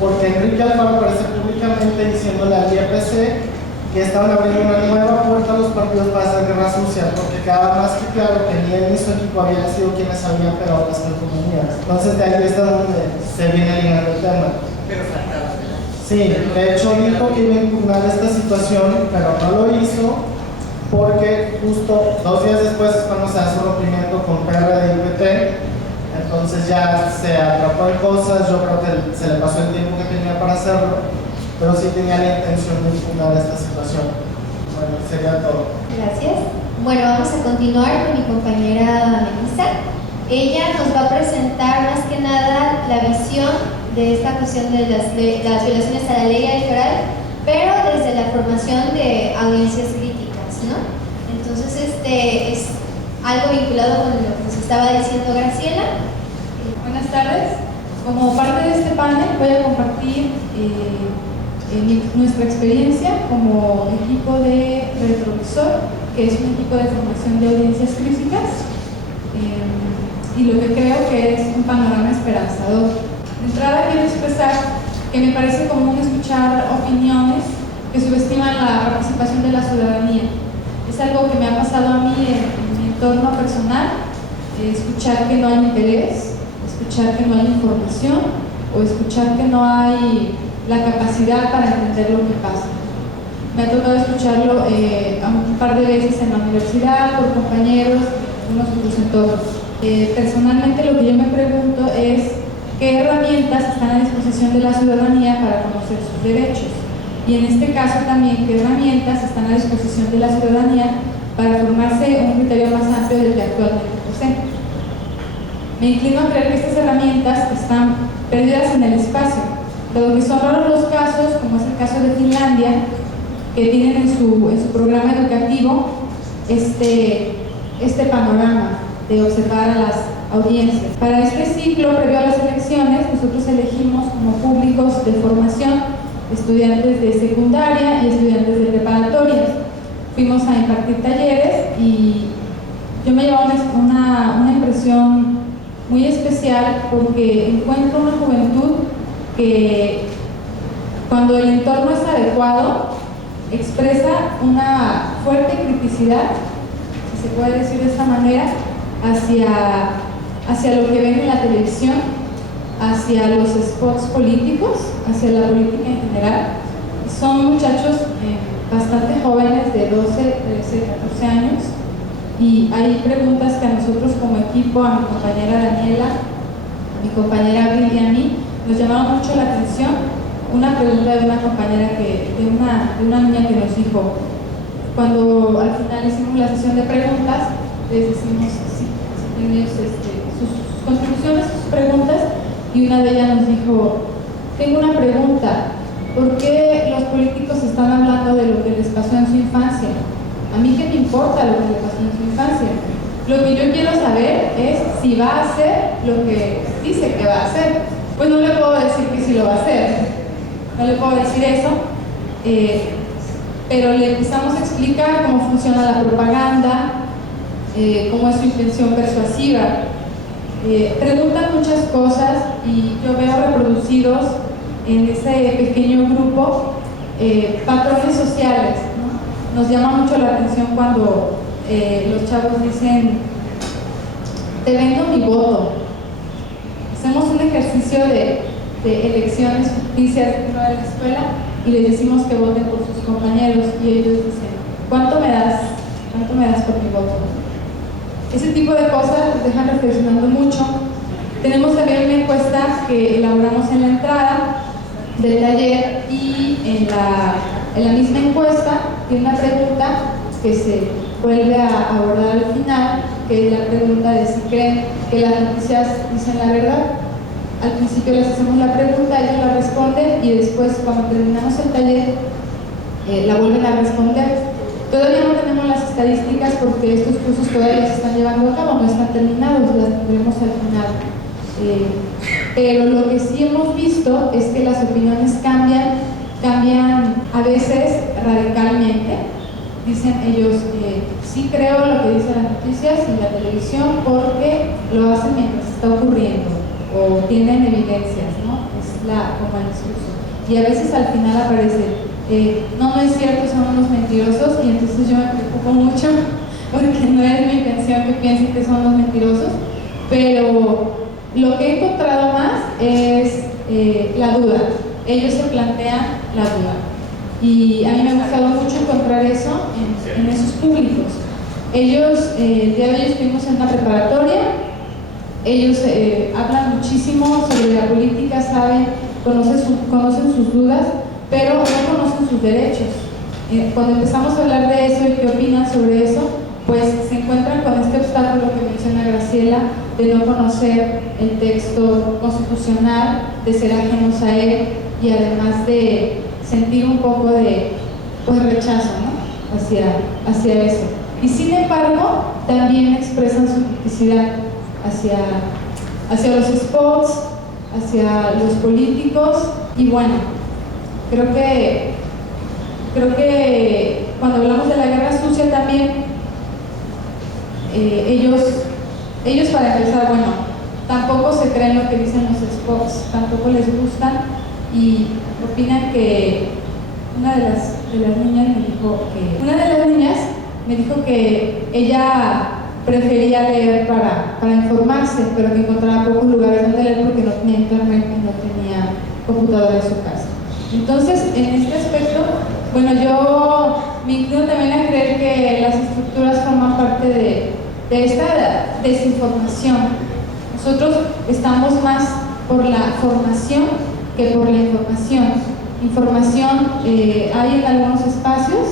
porque Enrique Alfaro aparece públicamente diciéndole al IEPC que estaban abriendo una nueva puerta a los partidos para hacer guerra sucia, porque quedaba más que claro que ni él ni su equipo habían sido quienes habían pegado las calcomanías. Entonces de ahí está donde se viene ligando el tema. Pero faltaba. Sí, de hecho dijo que iba a impugnar esta situación, pero no lo hizo porque justo 2 días después es cuando se hace un rompimiento con PRD y PT. Entonces ya se atrapó en cosas. Yo creo que se le pasó el tiempo que tenía para hacerlo, pero sí tenía la intención de impugnar esta situación. Bueno, sería todo. Gracias. Bueno, vamos a continuar con mi compañera Melissa. Ella nos va a presentar más que nada la visión de esta cuestión de las violaciones a la ley electoral, pero desde la formación de audiencias críticas, ¿no? Entonces, es algo vinculado con lo que nos estaba diciendo Graciela. Buenas tardes. Como parte de este panel voy a compartir nuestra experiencia como equipo de Retrovisor, que es un equipo de formación de audiencias críticas, y lo que creo que es un panorama esperanzador. De entrada quiero expresar que me parece común escuchar opiniones que subestiman la participación de la ciudadanía. Es algo que me ha pasado a mí en mi entorno personal, escuchar que no hay interés, escuchar que no hay información o escuchar que no hay la capacidad para entender lo que pasa. Me ha tocado escucharlo un par de veces en la universidad, por compañeros, en algunos otros entornos. Personalmente lo que yo me pregunto es qué herramientas están a disposición de la ciudadanía para conocer sus derechos, y en este caso también qué herramientas están a disposición de la ciudadanía para formarse un criterio más amplio del que actualmente posee. Me inclino a creer que estas herramientas están perdidas en el espacio, dado que son raros los casos, como es el caso de Finlandia, que tienen en su programa educativo este panorama de observar a las audiencias. Para este ciclo, previo a las elecciones, nosotros elegimos como públicos de formación estudiantes de secundaria y estudiantes de preparatoria. Fuimos a impartir talleres y yo me llevaba una impresión muy especial, porque encuentro una juventud que, cuando el entorno es adecuado, expresa una fuerte criticidad, si se puede decir de esta manera, hacia lo que ven en la televisión, hacia los spots políticos, hacia la política en general. Son muchachos bastante jóvenes, de 12, 13, 14 años, y hay preguntas que a nosotros como equipo, a mi compañera Daniela, a mi compañera Abril y a mí, nos llamaron mucho la atención. Una pregunta de una compañera, de una niña que nos dijo, cuando al final hicimos la sesión de preguntas, les decimos si tienen sus contribuciones, sus preguntas, y una de ellas nos dijo: tengo una pregunta, ¿por qué los políticos están hablando de lo que les pasó en su infancia? A mí qué me importa lo que le pasó en su infancia. Lo que yo quiero saber es si va a hacer lo que dice que va a hacer. Pues no le puedo decir que sí lo va a hacer, no le puedo decir eso, pero le empezamos a explicar cómo funciona la propaganda, cómo es su intención persuasiva. Preguntan muchas cosas y yo veo reproducidos en ese pequeño grupo patrones sociales, ¿no? Nos llama mucho la atención cuando los chavos dicen: te vendo mi voto. Hacemos un ejercicio de elecciones ficticias dentro de la escuela y les decimos que voten por sus compañeros, y ellos dicen: ¿cuánto me das? ¿Cuánto me das por mi voto? Ese tipo de cosas nos dejan reflexionando mucho. Tenemos también una encuesta que elaboramos en la entrada del taller, y en la misma encuesta tiene una pregunta que se vuelve a abordar al final, que es la pregunta de si creen que las noticias dicen la verdad. Al principio les hacemos la pregunta, ellos la responden y después cuando terminamos el taller la vuelven a responder. Todavía no tenemos las estadísticas porque estos cursos todavía se están llevando a cabo, no están terminados, las tendremos al final. Pero lo que sí hemos visto es que las opiniones cambian a veces radicalmente. Dicen ellos, sí creo lo que dicen las noticias y la televisión porque lo hacen mientras está ocurriendo o tienen evidencias, ¿no? Es como el discurso. Y a veces al final aparece, no es cierto, son unos mentirosos, y entonces yo me preocupo mucho porque no es mi intención que piensen que son unos mentirosos, pero lo que he encontrado más es la duda. Ellos se plantean la duda. Y a mí me ha gustado mucho encontrar eso en esos públicos. Ellos, el día de hoy estuvimos en una preparatoria, ellos hablan muchísimo sobre la política, conocen sus dudas, pero no conocen sus derechos. Cuando empezamos a hablar de eso y qué opinan sobre eso, pues se encuentran con este obstáculo que menciona Graciela, de no conocer el texto constitucional, de ser ajenos a él y además de sentir un poco de rechazo, ¿no? hacia eso. Y sin embargo, también expresan su criticidad hacia los spots, hacia los políticos. Y bueno, creo que cuando hablamos de la guerra sucia también, ellos para empezar, bueno, tampoco se creen lo que dicen los spots, tampoco les gustan y opinan que una de las niñas me dijo que ella prefería leer para informarse, pero que encontraba pocos lugares donde leer porque no tenía internet y no tenía computadora en su casa. Entonces, en este aspecto, bueno, yo me inclino también a creer que las estructuras forman parte de esta desinformación. Nosotros estamos más por la formación que por la información. Información hay en algunos espacios,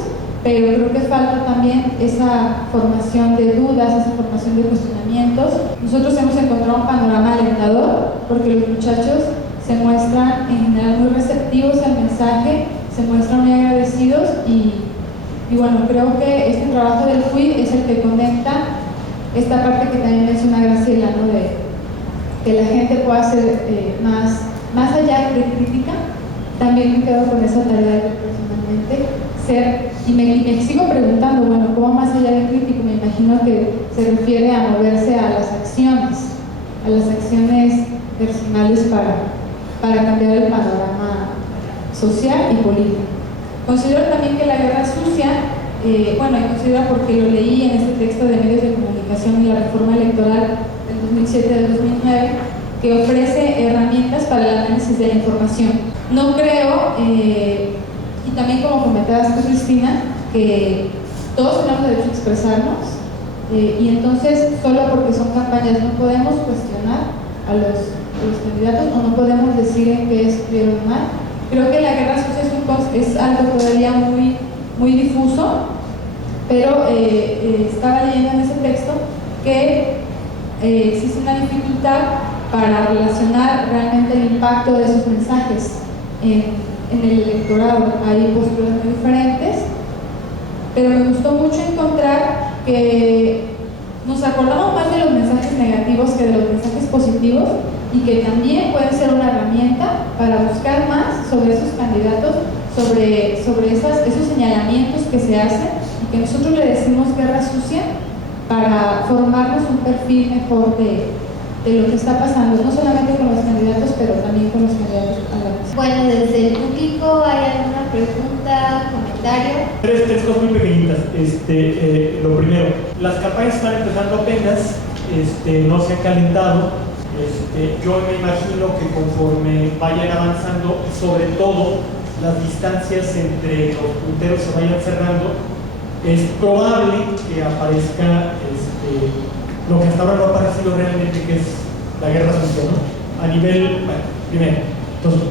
pero creo que falta también esa formación de dudas, esa formación de cuestionamientos. Nosotros hemos encontrado un panorama alentador porque los muchachos se muestran en general muy receptivos al mensaje, se muestran muy agradecidos y bueno, creo que este trabajo del FUI es el que conecta esta parte que también menciona Graciela, ¿no? De que la gente pueda ser más allá de crítica. También me quedo con esa tarea de personalmente y me sigo preguntando, bueno, ¿cómo más allá de crítico? Me imagino que se refiere a moverse a las acciones personales para cambiar el panorama social y político. Considero también que la guerra sucia, y considero porque lo leí en este texto de medios de comunicación y la reforma electoral del 2007-2009, que ofrece herramientas para el análisis de la información. No creo, y también como comentabas tú, Cristina, que todos tenemos derecho a expresarnos, y entonces solo porque son campañas no podemos cuestionar a los candidatos o no podemos decir en qué estuvieron mal. Creo que la guerra sucia es algo todavía muy difuso, pero estaba leyendo en ese texto que existe una dificultad para relacionar realmente el impacto de esos mensajes en el electorado. Hay posturas muy diferentes, pero me gustó mucho encontrar que nos acordamos más de los mensajes negativos que de los mensajes positivos y que también pueden ser una herramienta para buscar más sobre esos candidatos, sobre esos señalamientos que se hacen y que nosotros le decimos guerra sucia para formarnos un perfil mejor de lo que está pasando, no solamente con los candidatos, pero también con los candidatos a la presidencia. Bueno, desde el público, ¿hay alguna pregunta, comentario? Tres cosas muy pequeñitas. Lo primero, las campañas están empezando apenas, no se han calentado. Yo me imagino que conforme vayan avanzando, sobre todo las distancias entre los punteros se vayan cerrando, es probable que aparezca lo que hasta ahora no ha aparecido realmente, que es la guerra sucia, ¿no? A nivel, primero, entonces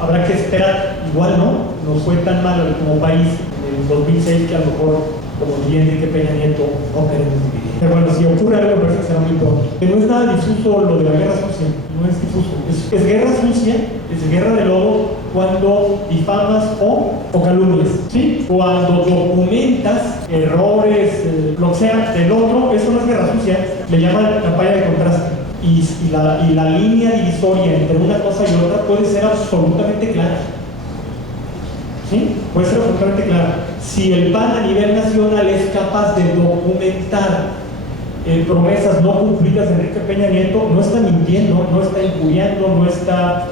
habrá que esperar, igual no fue tan malo como país en el 2006 que a lo mejor como diría Enrique Peña Nieto, no queremos dividir. Pero bueno, si ocurre algo, parece que será muy pronto. Que no es nada difuso lo de la guerra sucia, no es difuso. Es guerra sucia, es guerra de lodo cuando difamas o calumnias, ¿sí? Cuando documentas errores, lo que sea, del otro, eso no es guerra sucia, le llaman campaña de contraste. Y la línea divisoria entre una cosa y otra puede ser absolutamente clara. ¿Sí? Puede ser absolutamente clara. Si el PAN a nivel nacional es capaz de documentar promesas no cumplidas de Enrique Peña Nieto, no está mintiendo, no está injuriando, no está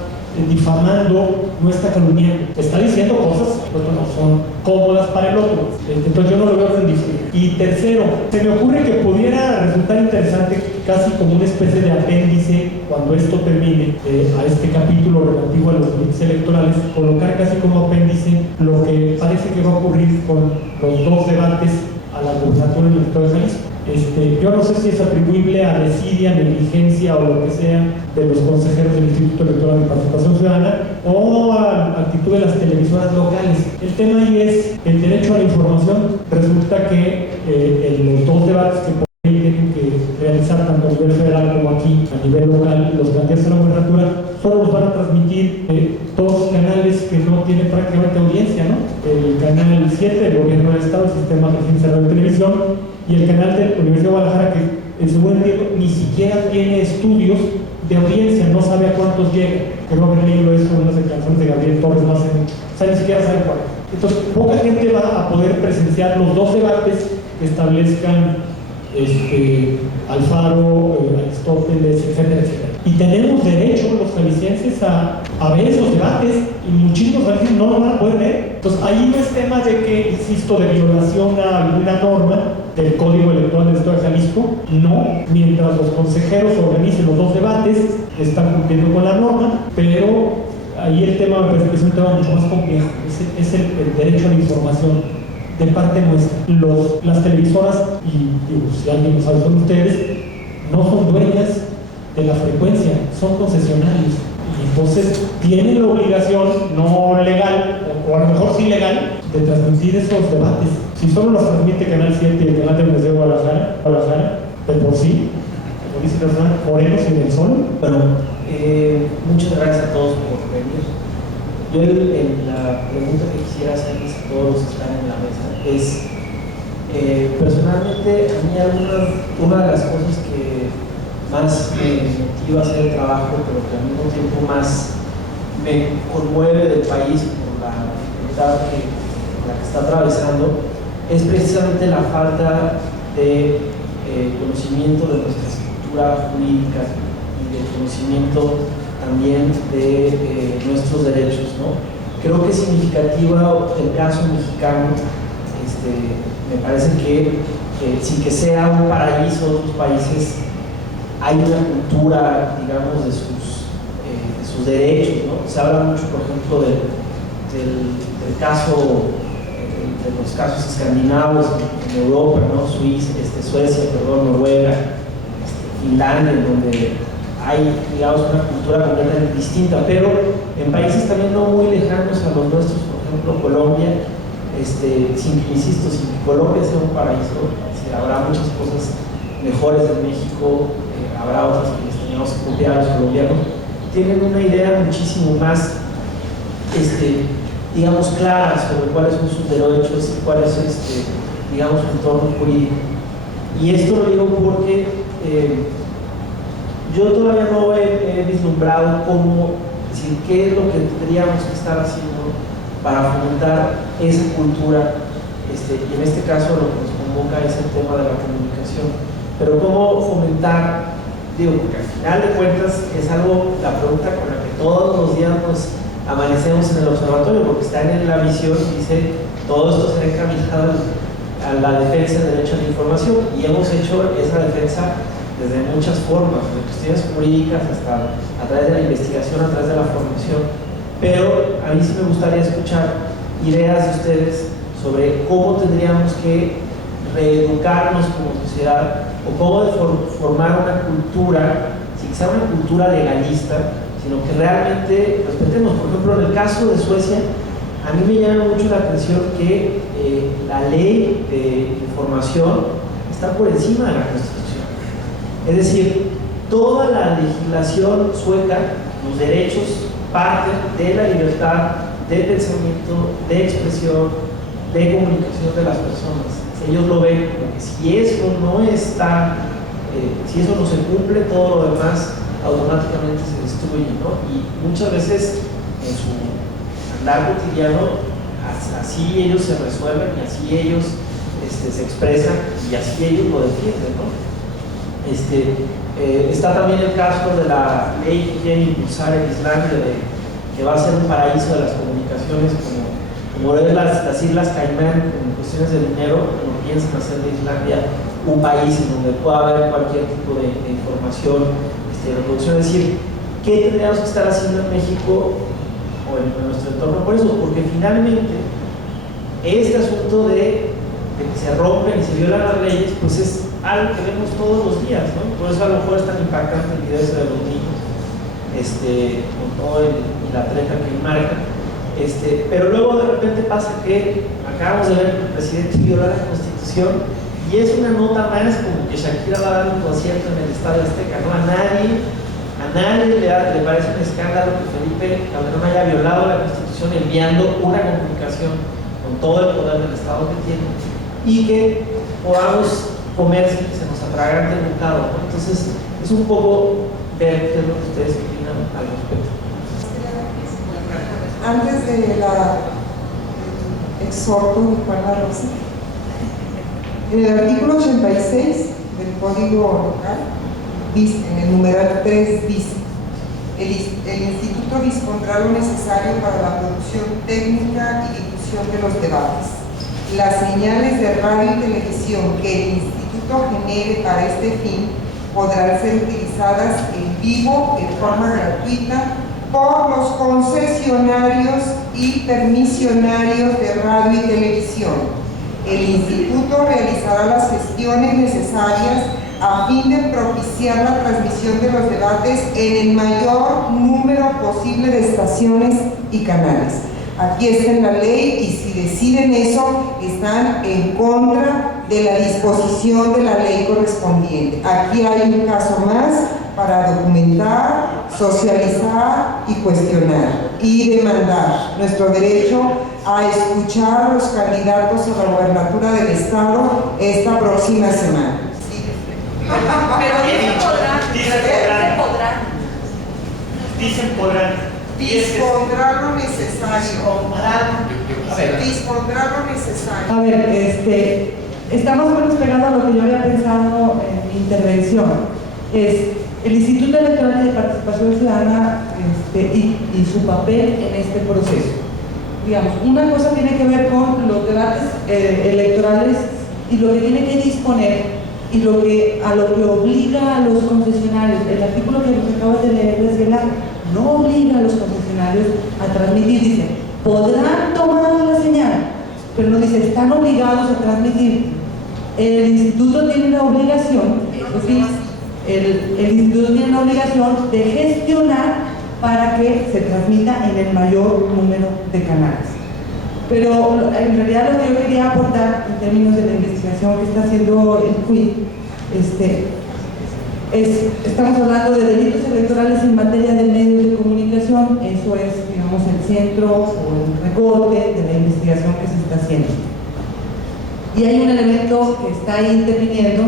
difamando, no está calumniando, está diciendo cosas que no son cómodas para el otro. Entonces yo no lo veo tan difícil. Y tercero, se me ocurre que pudiera resultar interesante, casi como una especie de apéndice, cuando esto termine, a este capítulo relativo a los delitos electorales, colocar casi como apéndice lo que parece que va a ocurrir con los dos debates a la gubernatura del Estado de Jalisco. Yo no sé si es atribuible a desidia, negligencia o lo que sea de los consejeros del Instituto Electoral de Participación Ciudadana o a la actitud de las televisoras locales. El tema ahí es el derecho a la información. Resulta que en los dos debates que por ahí tienen que realizar tanto a nivel federal como aquí a nivel local, los candidatos a la gubernatura solo los van a transmitir dos canales que no tienen prácticamente audiencia, ¿no? El canal 7 del Gobierno del Estado, el Sistema de Radio y Televisión, y el canal de la Universidad de Guadalajara, que según entiendo ni siquiera tiene estudios de audiencia, no sabe a cuántos llega. Creo haber leído eso en unas declaraciones de Gabriel Torres, no sé, o sea, ni siquiera sabe cuál. Entonces, poca gente va a poder presenciar los dos debates que establezcan Alfaro, Aristóteles, etcétera, etcétera. Y tenemos derecho los jaliscienses a ver esos debates, y muchísimos jaliscienses no lo van a poder ver. Entonces ahí no es tema de que, insisto, de violación a alguna norma del Código Electoral del Estado de Jalisco, no, mientras los consejeros organicen los dos debates, están cumpliendo con la norma, pero ahí el tema me parece que es un tema mucho más complejo, es el derecho a la información de parte nuestra. Las televisoras, y digo, si alguien lo sabe, son ustedes, no son dueñas de la frecuencia, son concesionarios. Y entonces tienen la obligación, no legal, o a lo mejor sí legal, de transmitir esos debates. Si solo los transmite Canal 7 y el Canal de la Universidad de Guadalajara, de por sí, como dice la persona, morenos y del sol. Bueno, muchas gracias a todos por venir. Yo la pregunta que quisiera hacerles a todos los que están en la mesa es, personalmente, a mí una de las cosas que más me motiva a hacer el trabajo, pero que al mismo tiempo más me conmueve del país por la dificultad por la que está atravesando, es precisamente la falta de conocimiento de nuestra estructura jurídica y de conocimiento también de nuestros derechos, ¿no? Creo que es significativo el caso mexicano. Me parece que sin que sea un paraíso, otros países hay una cultura, digamos, de sus derechos, ¿no? Se habla mucho, por ejemplo, del caso, de los casos escandinavos en Europa, ¿no? Suecia, Noruega, Finlandia, en donde hay, digamos, una cultura completamente distinta, pero en países también no muy lejanos a los nuestros, por ejemplo, Colombia, insisto, sin que Colombia sea un paraíso, habrá muchas cosas mejores en México, habrá otras que les teníamos que copiar a los colombianos, tienen una idea muchísimo más, digamos, clara sobre cuáles son sus derechos y cuál es, digamos, su entorno jurídico. Y esto lo digo porque yo todavía no he vislumbrado qué es lo que tendríamos que estar haciendo para fomentar esa cultura, y en este caso lo que nos convoca es el tema de la comunicación. Pero cómo fomentar, digo, porque al final de cuentas es algo, la pregunta con la que todos los días nos amanecemos en el observatorio, porque está en la visión, dice, todo esto será encaminado a la defensa del derecho a la información, y hemos hecho esa defensa desde muchas formas, desde cuestiones jurídicas hasta a través de la investigación, a través de la formación. Pero a mí sí me gustaría escuchar ideas de ustedes sobre cómo tendríamos que reeducarnos como sociedad, o cómo formar una cultura, sin que sea una cultura legalista, sino que realmente respetemos. Por ejemplo, en el caso de Suecia, a mí me llama mucho la atención que la ley de información está por encima de la Constitución. Es decir, toda la legislación sueca, los derechos parten de la libertad de pensamiento, de expresión, de comunicación de las personas. Ellos lo ven como que si eso no está, si eso no se cumple, todo lo demás automáticamente se destruye, ¿no? Y muchas veces en su andar cotidiano así ellos se resuelven y así ellos se expresan y así ellos lo defienden, ¿no? Está también el caso de la ley que quiere impulsar en Islandia que va a ser un paraíso de las comunicaciones como las Islas Caimán en cuestiones de dinero, como piensan hacer de Islandia un país en donde pueda haber cualquier tipo de información, reproducción. Es decir, ¿qué tendríamos que estar haciendo en México o en nuestro entorno por eso? Porque finalmente este asunto de que se rompen y se violan las leyes, pues es algo que vemos todos los días, ¿no? Por eso a lo mejor es tan impactante el video ese de los niños, con todo y la treta que marca. Pero luego de repente pasa que acabamos de ver que el presidente viola la Constitución y es una nota más como que Shakira va a dar un concierto en el Estadio Azteca, ¿no? A nadie le parece un escándalo que Felipe Calderón haya violado la Constitución enviando una comunicación con todo el poder del Estado que tiene y que podamos comer sin que se nos atragante el mercado, ¿no? Entonces es un poco ver qué es lo que ustedes opinan al respecto. Antes de la exhorto de Juan La Rosa, en el artículo 86 del Código Local, dice, en el numeral 3 dice: el Instituto dispondrá lo necesario para la producción técnica y difusión de los debates. Las señales de radio y televisión que el Instituto genere para este fin podrán ser utilizadas en vivo de forma gratuita por los concesionarios y permisionarios de radio y televisión. El Instituto realizará las gestiones necesarias a fin de propiciar la transmisión de los debates en el mayor número posible de estaciones y canales. Aquí está en la ley y si deciden eso, están en contra de la disposición de la ley correspondiente. Aquí hay un caso más para documentar, socializar y cuestionar y demandar nuestro derecho a escuchar a los candidatos a la gobernatura del Estado esta próxima semana. Dicen podrán. Dispondrá lo necesario. Dispondrá lo necesario. A ver, está más o menos pegado a lo que yo había pensado en mi intervención. El Instituto Electoral de Participación Ciudadana y su papel en este proceso. Digamos, una cosa tiene que ver con los debates electorales y lo que tiene que disponer y a lo que obliga a los concesionarios. El artículo que nos acabas de leer desde la no obliga a los concesionarios a transmitir, dice, podrán tomar la señal, pero no dice, están obligados a transmitir. El instituto tiene la obligación, eso sí, el instituto tiene la obligación de gestionar para que se transmita en el mayor número de canales. Pero en realidad lo que yo quería aportar en términos de la investigación que está haciendo el CUID, estamos hablando de delitos electorales en materia de medios de comunicación. Eso es, digamos, el centro o el recorte de la investigación que se está haciendo. Y hay un elemento que está ahí interviniendo,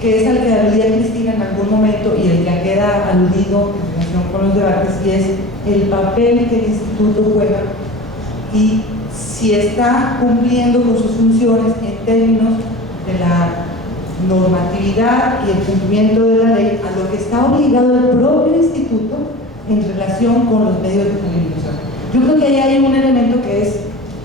que es al que aludía Cristina en algún momento y el que queda aludido en relación con los debates, y es el papel que el instituto juega y si está cumpliendo con sus funciones en términos de la normatividad y el cumplimiento de la ley a lo que está obligado el propio instituto en relación con los medios de comunicación. Yo creo que ahí hay un elemento que es,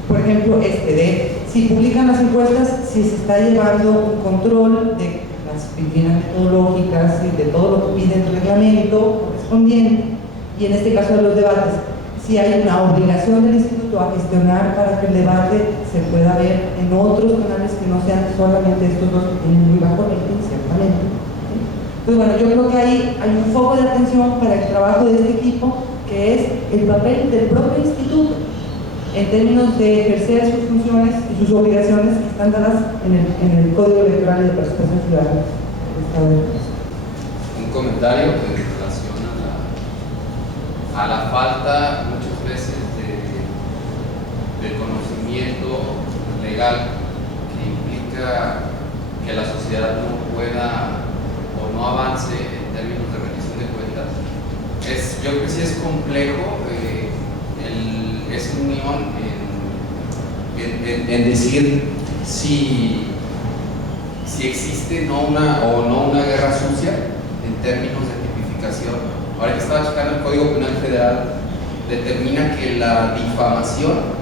por ejemplo, de si publican las encuestas, si se está llevando un control de las vitrinas metodológicas y de todo lo que pide el reglamento correspondiente, y en este caso de los debates, si hay una obligación del instituto a gestionar para que el debate se pueda ver en otros canales que no sean solamente estos dos que tienen muy bajo rating, ciertamente. Pues bueno, yo creo que ahí hay un foco de atención para el trabajo de este equipo, que es el papel del propio instituto. en términos de ejercer sus funciones y sus obligaciones que están dadas en el Código Electoral y de Participación Ciudadana del Estado de México. Un comentario en relación a la falta muchas veces de conocimiento legal que implica que la sociedad no pueda o no avance en términos de rendición de cuentas. Yo creo que sí es complejo esa unión en decir si existe no una guerra sucia en términos de tipificación. Ahora que estaba checando el Código Penal Federal, determina que la difamación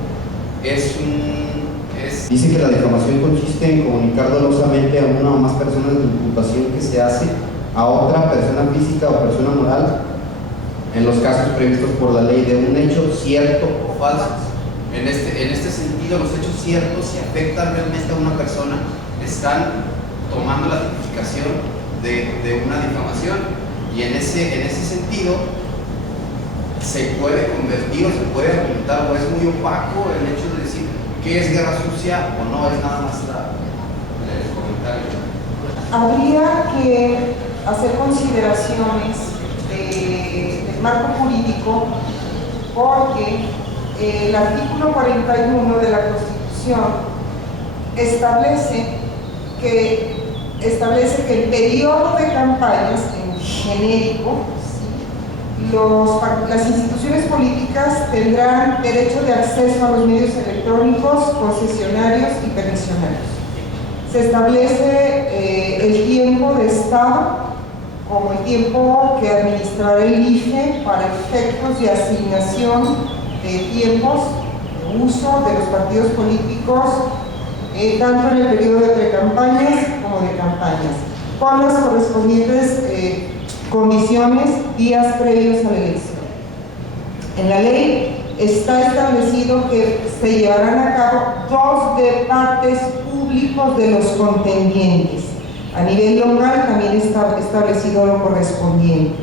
Dice que la difamación consiste en comunicar dolosamente a una o más personas la imputación que se hace a otra persona física o persona moral en los casos previstos por la ley de un hecho cierto o falso. En este sentido, los hechos ciertos, si afectan realmente a una persona, están tomando la tipificación de una difamación, y en ese sentido se puede convertir o se puede argumentar, o es muy opaco el hecho de decir qué es guerra sucia o no, es nada más el comentario. Habría que hacer consideraciones del marco jurídico, porque el artículo 41 de la Constitución establece que el periodo de campañas en genérico, las instituciones políticas tendrán derecho de acceso a los medios electrónicos, concesionarios y permisionarios. Se establece el tiempo de Estado como el tiempo que administrará el IFE para efectos de asignación de tiempos de uso de los partidos políticos, tanto en el periodo de precampañas como de campañas, con las correspondientes condiciones días previos a la elección. En la ley está establecido que se llevarán a cabo 2 debates públicos de los contendientes. A nivel local también está establecido lo correspondiente.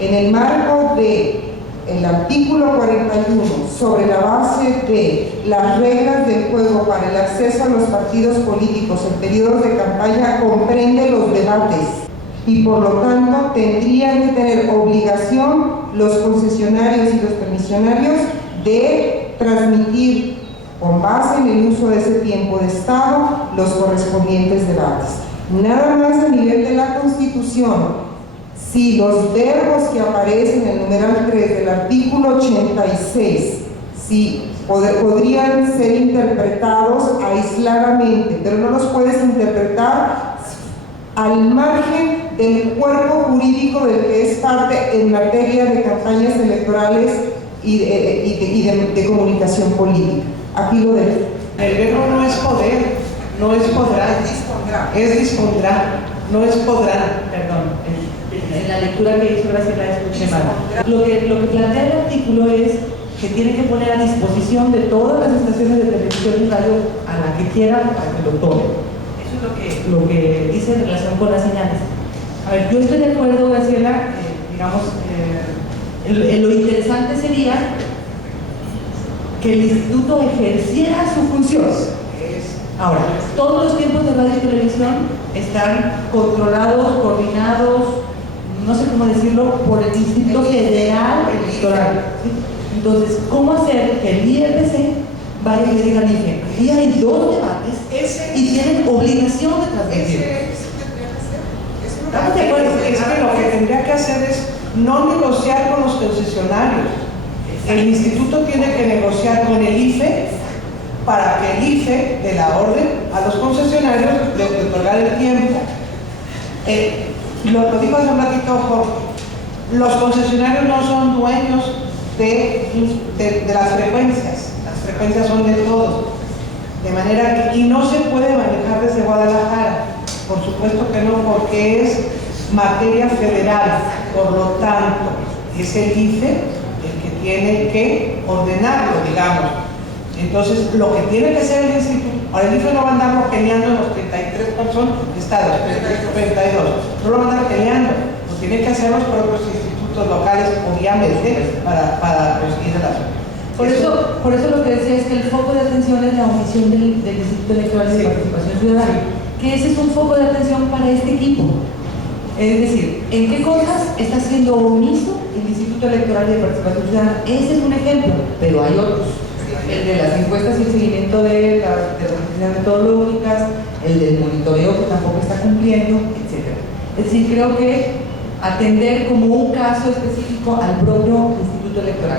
En el marco del artículo 41, sobre la base de las reglas del juego para el acceso a los partidos políticos en periodos de campaña, comprende los debates, y por lo tanto tendrían que tener obligación los concesionarios y los permisionarios de transmitir con base en el uso de ese tiempo de Estado los correspondientes debates. Nada más a nivel de la Constitución, si los verbos que aparecen en el numeral 3 del artículo 86 podrían ser interpretados aisladamente, pero no los puedes interpretar al margen del cuerpo jurídico del que es parte en materia de campañas electorales y de comunicación política. Aquí lo dejo. El verbo no es poder, no es podrá, es dispondrá, no es podrá. Perdón, en la lectura que hizo Graciela escuché mal. Lo que plantea el artículo es que tiene que poner a disposición de todas las estaciones de televisión y radio a la que quieran para que lo tomen. Eso es lo que dice en relación con las señales. A ver, yo estoy de acuerdo, Graciela, lo interesante sería que el instituto ejerciera su función. Ahora, todos los tiempos de radio y televisión están controlados, coordinados, no sé cómo decirlo, por el Instituto Federal Electoral. ¿Sí? Entonces, ¿cómo hacer que el IFC vaya y le diga al IFE? Aquí hay 2 debates y tienen obligación de transmitir. ¿Estamos de acuerdo? Es que lo que tendría que hacer es no negociar con los concesionarios. El instituto tiene que negociar con el IFE para que el IFE dé la orden a los concesionarios de otorgar el tiempo. Lo digo hace un ratito, Jorge, los concesionarios no son dueños de las frecuencias son de todos, de manera que, y no se puede manejar desde Guadalajara, por supuesto que no, porque es materia federal, por lo tanto, es el IFE el que tiene que ordenarlo, digamos. Entonces, lo que tiene que hacer el instituto, ahora el IFE no va a andar peleando en los 33 estados, 32, no lo van a andar peleando, lo tienen que hacer los propios institutos locales, obviamente, para conseguir el asunto. Por eso lo que decía es que el foco de atención es la omisión del Instituto Electoral de Participación Ciudadana, que ese es un foco de atención para este equipo. Es decir, ¿en qué cosas está siendo omiso el Instituto Electoral de Participación Ciudadana? Ese es un ejemplo, pero hay otros. El de las encuestas y el seguimiento de las metodológicas, el del monitoreo que tampoco está cumpliendo, etc. Es decir, creo que atender como un caso específico al propio Instituto Electoral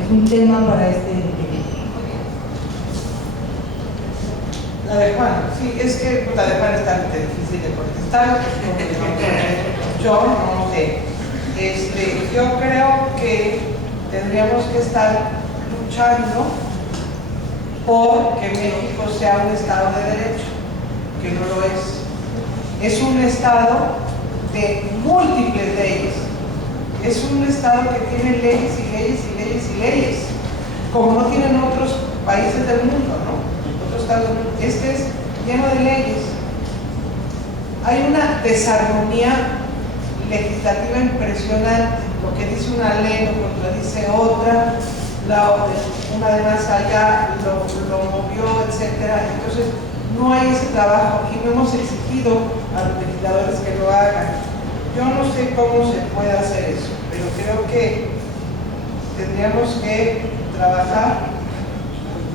es un tema para este equipo. La de Juan, sí, es que la de Juan está difícil de contestar. Yo no sé. Yo creo que tendríamos que estar luchando por que México sea un Estado de Derecho, que no lo es. Es un Estado de múltiples leyes. Es un Estado que tiene leyes y leyes y leyes y leyes, como no tienen otros países del mundo, ¿no? Otros estados. Este es lleno de leyes. Hay una desarmonía legislativa impresionante. Lo que dice una ley lo contradice otra, una de más allá lo movió, etc. Entonces, no hay ese trabajo y no hemos exigido a los legisladores que lo hagan. Yo no sé cómo se puede hacer eso, pero creo que tendríamos que trabajar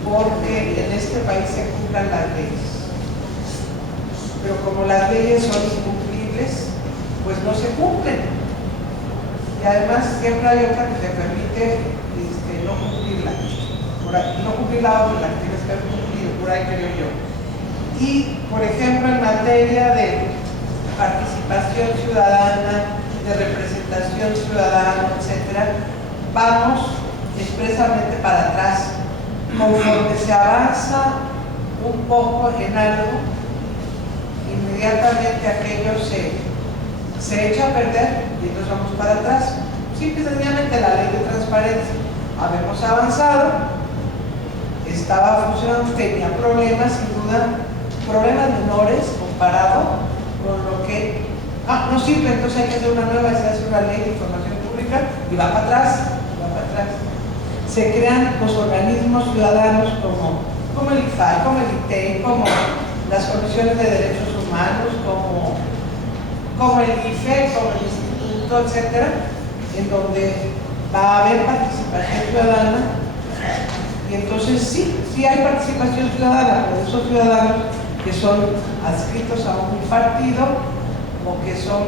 porque en este país se cumplan las leyes. Pero como las leyes son incumplibles, pues no se cumplen. Y además siempre hay otra que te permite no cumplirla. No cumplir la otra, la que tienes que haber cumplido, por ahí creo yo. Y, por ejemplo, en materia de participación ciudadana, de representación ciudadana, etc., vamos expresamente para atrás. Conforme se avanza un poco en algo, inmediatamente aquello se echa a perder y entonces vamos para atrás. Simple y sencillamente la ley de transparencia. Habíamos avanzado, estaba funcionando, tenía problemas, sin duda, problemas menores comparado con lo que no sirve, entonces hay que hacer una nueva, se hace una ley de información pública y va para atrás, Se crean los organismos ciudadanos como el IFAI, como el ITEI, como las comisiones de derechos humanos, como el IFE, como el instituto, etcétera, en donde va a haber participación ciudadana. Y entonces sí hay participación ciudadana, pero esos ciudadanos que son adscritos a un partido o que son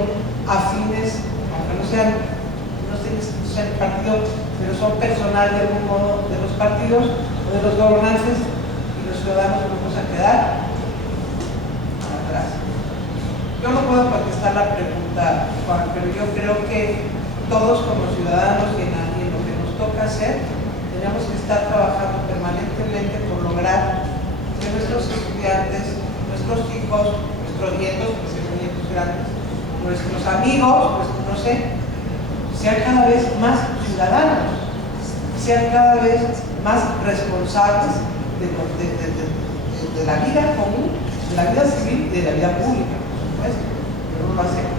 afines, aunque no sean el partido, pero son personal de algún modo de los partidos o de los gobernantes, y los ciudadanos nos vamos a quedar atrás. Yo no puedo contestar la pregunta, Juan, pero yo creo que todos como ciudadanos y en lo que nos toca hacer, tenemos que estar trabajando permanentemente por lograr que nuestros estudiantes, nuestros hijos, nuestros nietos, que sean nietos grandes, nuestros amigos, no sé, sean cada vez más ciudadanos, sean cada vez más responsables de la vida común, de la vida civil y de la vida pública, por supuesto, pero no lo hacemos.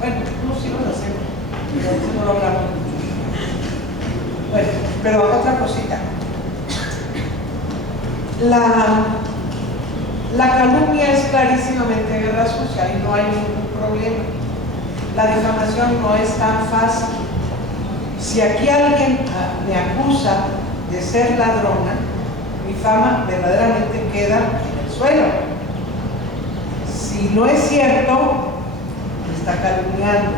Bueno, no sí lo hacemos, pero a veces no lo hablamos mucho. Bueno, pero otra cosita. La calumnia es clarísimamente guerra sucia y no hay ningún problema. La difamación no es tan fácil. Si aquí alguien me acusa de ser ladrona, mi fama verdaderamente queda en el suelo. Si no es cierto, me está calumniando.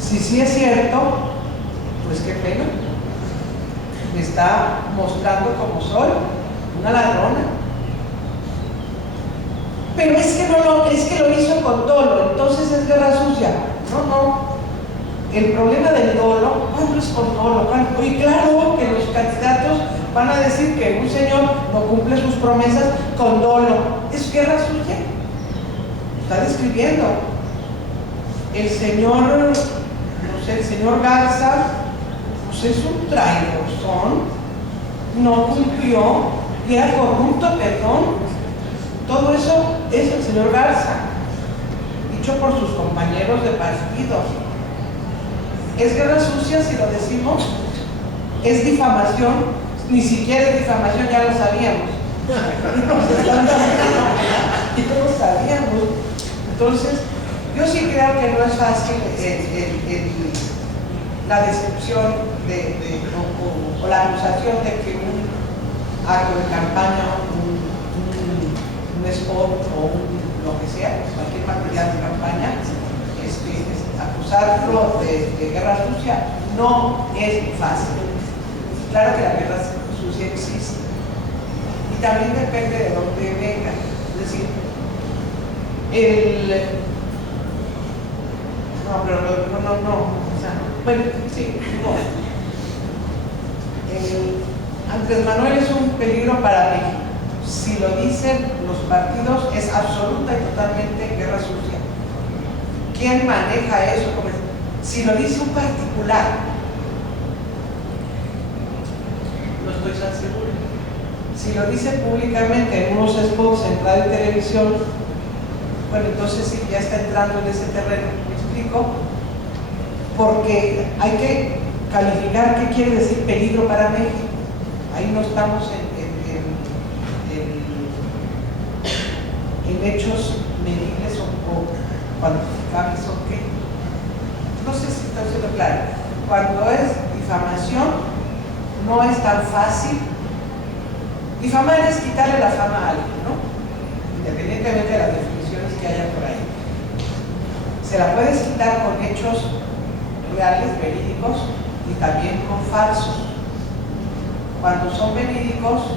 Si sí es cierto, pues qué pena. Me está mostrando como soy, una ladrona. Pero es que lo hizo con dolo, entonces es guerra sucia. No. El problema del dolo, ¿cuándo es con dolo? Y claro que los candidatos van a decir que un señor no cumple sus promesas con dolo. Es guerra sucia. Está describiendo. El señor Garza, pues es un traidorzón, no cumplió, y era corrupto, perdón. Todo eso es el señor Garza, dicho por sus compañeros de partido. ¿Es guerra sucia si lo decimos? es difamación, ni siquiera es difamación, ya lo sabíamos. Ya lo sabíamos. Entonces, yo sí creo que no es fácil la descripción o la acusación de que un acto de campaña, un spot o lo que sea, cualquier material de campaña, acusarlo de guerra sucia no es fácil. Claro que la guerra sucia existe y también depende de dónde venga. Es decir, bueno, sí, no. Andrés Manuel es un peligro para México. Si lo dicen los partidos, es absoluta y totalmente guerra sucia. ¿Quién maneja eso? Si lo dice un particular, no estoy tan seguro. Si lo dice públicamente en unos spots en radio y televisión, bueno, entonces sí, ya está entrando en ese terreno. ¿Me explico? Porque hay que calificar qué quiere decir peligro para México. Ahí no estamos en hechos medibles o cuantificables o qué. No sé si está siendo claro. Cuando es difamación, no es tan fácil. Difamar es quitarle la fama a alguien, ¿no? Independientemente de las definiciones que haya por ahí. Se la puedes quitar con hechos reales, verídicos, y también con falsos. Cuando son verídicos,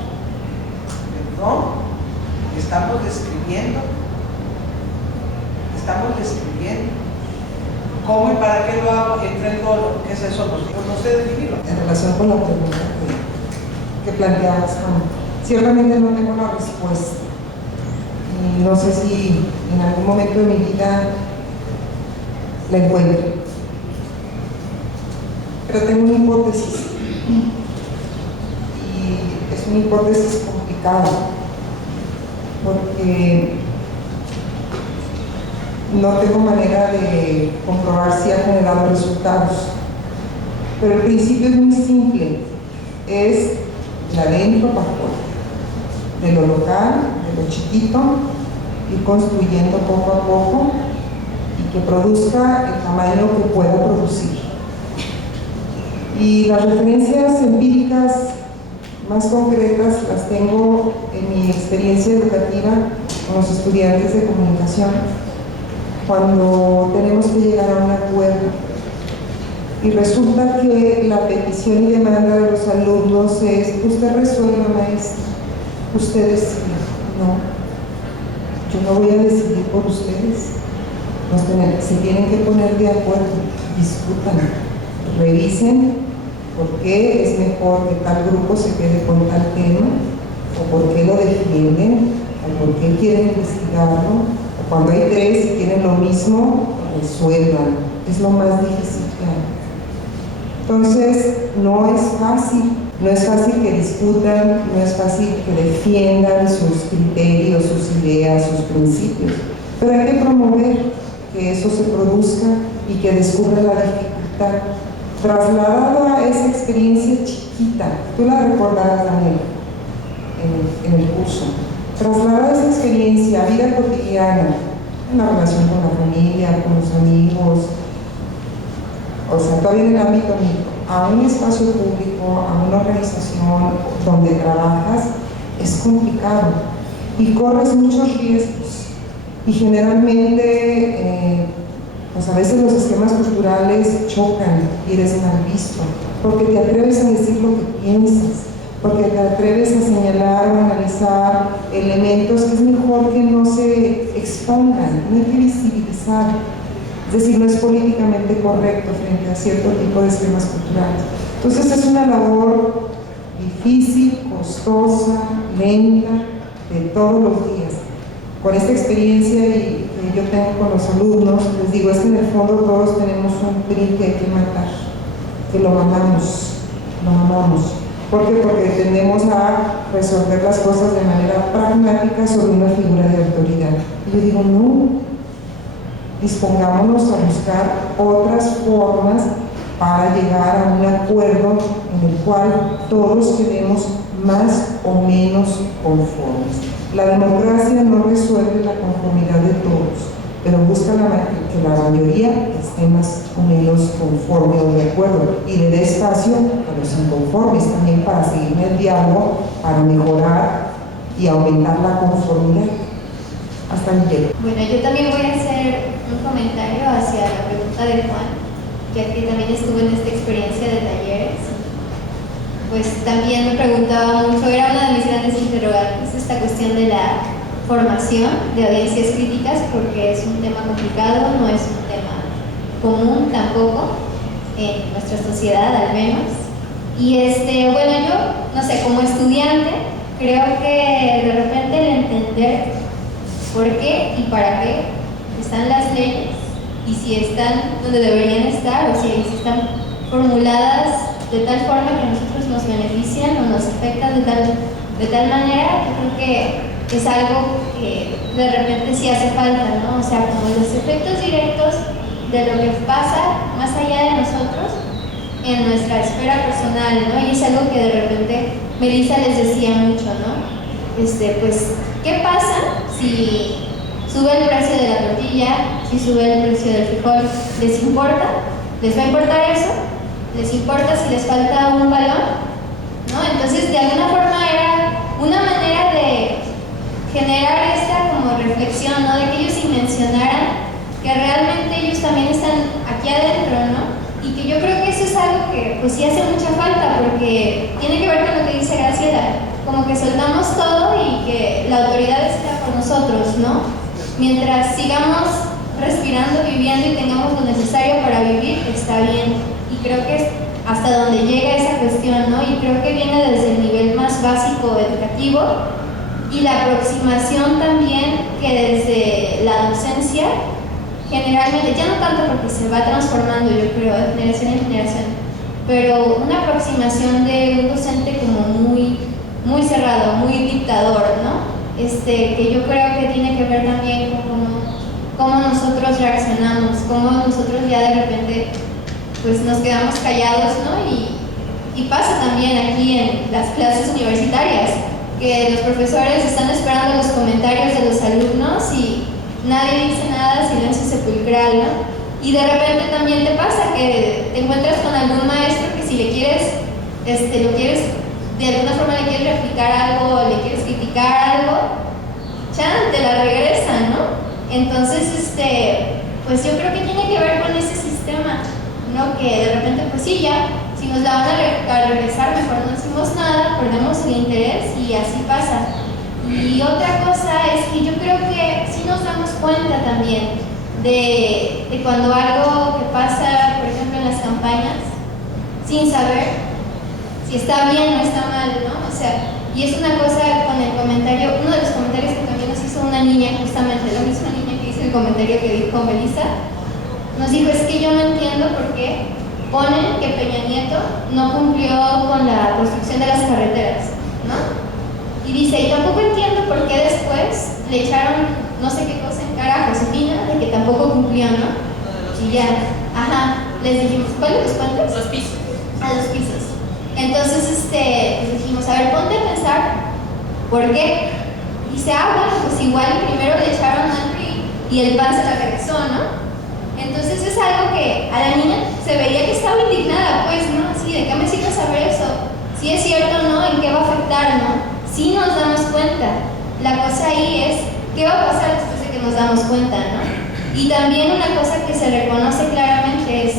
perdón, estamos describiendo. ¿Cómo y para qué lo hago? Entra el dolo. ¿Qué es eso? No sé definirlo. En relación con la pregunta que planteabas, ciertamente no tengo una respuesta. Y no sé si en algún momento de mi vida la encuentro. Pero tengo una hipótesis. Y es una hipótesis complicada. Porque no tengo manera de comprobar si ha generado resultados. Pero el principio es muy simple. Es de adentro para afuera. De lo local, de lo chiquito, ir construyendo poco a poco y que produzca el tamaño que pueda producir. Y las referencias empíricas más concretas las tengo en mi experiencia educativa con los estudiantes de comunicación, cuando tenemos que llegar a un acuerdo y resulta que la petición y demanda de los alumnos es: usted resuelva, maestra, usted decide. No, yo no voy a decidir por ustedes. Se tienen que poner de acuerdo, discutan, revisen por qué es mejor que tal grupo se quede con tal tema, o por qué lo defienden, o por qué quieren investigarlo, o cuando hay tres y quieren lo mismo, resuelvan. Es lo más difícil que hay. Entonces, no es fácil que discutan, no es fácil que defiendan sus criterios, sus ideas, sus principios, pero hay que promover que eso se produzca y que descubra la dificultad. Trasladado a esa experiencia chiquita, tú la recordarás, Daniel, en el curso, trasladado a esa experiencia, vida cotidiana, en la relación con la familia, con los amigos, o sea, todavía en el ámbito micro, a un espacio público, a una organización donde trabajas, es complicado y corres muchos riesgos y generalmente pues a veces los esquemas culturales chocan y eres mal visto porque te atreves a decir lo que piensas, porque te atreves a señalar o analizar elementos que es mejor que no se expongan, no hay que visibilizar. Es decir, no es políticamente correcto frente a cierto tipo de esquemas culturales. Entonces es una labor difícil, costosa, lenta, de todos los días. Con esta experiencia que yo tengo con los alumnos, les digo, es que en el fondo todos tenemos un PRI que hay que matar, que lo amamos. ¿Por qué? Porque tendemos a resolver las cosas de manera pragmática sobre una figura de autoridad. Y yo digo, no, dispongámonos a buscar otras formas para llegar a un acuerdo en en el cual todos quedemos más o menos conformes. La democracia no resuelve la conformidad de todos, pero busca que la mayoría esté más o menos conforme o de acuerdo y le dé espacio a los inconformes también para seguir en el diálogo, para mejorar y aumentar la conformidad. Hasta ahí llego. Bueno, yo también voy a hacer un comentario hacia la pregunta de Juan, ya que también estuve en esta experiencia de talleres. Pues también me preguntaba mucho, era una de mis grandes interrogantes, esta cuestión de la formación de audiencias críticas, porque es un tema complicado, no es un tema común tampoco en nuestra sociedad al menos. Y bueno, yo, no sé, como estudiante, creo que de repente el entender por qué y para qué están las leyes y si están donde deberían estar o si están formuladas de tal forma que a nosotros nos benefician o nos afectan de tal manera, yo creo que es algo que de repente sí hace falta, ¿no? O sea, como los efectos directos de lo que pasa más allá de nosotros en nuestra esfera personal, ¿no? Y es algo que de repente Melissa les decía mucho, ¿no? Pues, ¿qué pasa si sube el precio de la tortilla, si sube el precio del frijol? ¿Les importa? ¿Les va a importar eso? ¿Les importa si les falta un balón? ¿No? Entonces, de alguna forma era una manera de generar esta como reflexión, ¿no? De que ellos dimensionaran que realmente ellos también están aquí adentro, ¿no? Y que yo creo que eso es algo que pues sí hace mucha falta, porque tiene que ver con lo que dice Graciela, como que soltamos todo y que la autoridad está por nosotros, ¿no? Mientras sigamos respirando, viviendo y tengamos lo necesario para vivir, está bien. Y creo que es hasta donde llega esa cuestión, ¿no? Y creo que viene desde el nivel más básico educativo y la aproximación también que desde la docencia, generalmente, ya no tanto porque se va transformando, yo creo, de generación en generación, pero una aproximación de un docente como muy cerrado, muy dictador, ¿no? Que yo creo que tiene que ver también con cómo nosotros reaccionamos, cómo nosotros ya de repente pues nos quedamos callados, ¿no? Y pasa también aquí en las clases universitarias, que los profesores están esperando los comentarios de los alumnos y nadie dice nada, silencio sepulcral, ¿no? Y de repente también te pasa que te encuentras con algún maestro que si le quieres, de alguna forma le quieres replicar algo, o le quieres criticar algo, chan, te la regresan, ¿no? Entonces, pues yo creo que tiene que ver con ese sistema, ¿no? Que de repente, pues sí, ya, si nos la van a regresar, mejor no decimos nada, perdemos el interés y así pasa. Y otra cosa es que yo creo que sí nos damos cuenta también de cuando algo que pasa, por ejemplo, en las campañas, sin saber si está bien o está mal, ¿no? O sea, y es una cosa con el comentario, uno de los comentarios que también nos hizo una niña, justamente la misma niña que hizo el comentario que dijo Melissa, nos dijo, es que yo no entiendo por qué ponen que Peña Nieto no cumplió con la construcción de las carreteras, ¿no? Y dice, y tampoco entiendo por qué después le echaron no sé qué cosa en cara a Josefina de que tampoco cumplió, ¿no? Y ya, les dijimos, ¿cuáles los cuantos? Los pisos. A los pisos. Entonces, pues dijimos, a ver, ponte a pensar, ¿por qué? Y dice, bueno, pues igual primero le echaron al PRI y el PAN se la regresó, ¿no? Entonces es algo que a la niña se veía que estaba indignada, pues, ¿no? Sí, ¿de qué me sirve saber eso? Si es cierto o no, ¿en qué va a afectar, no? Sí nos damos cuenta. La cosa ahí es, ¿qué va a pasar después de que nos damos cuenta, no? Y también una cosa que se reconoce claramente es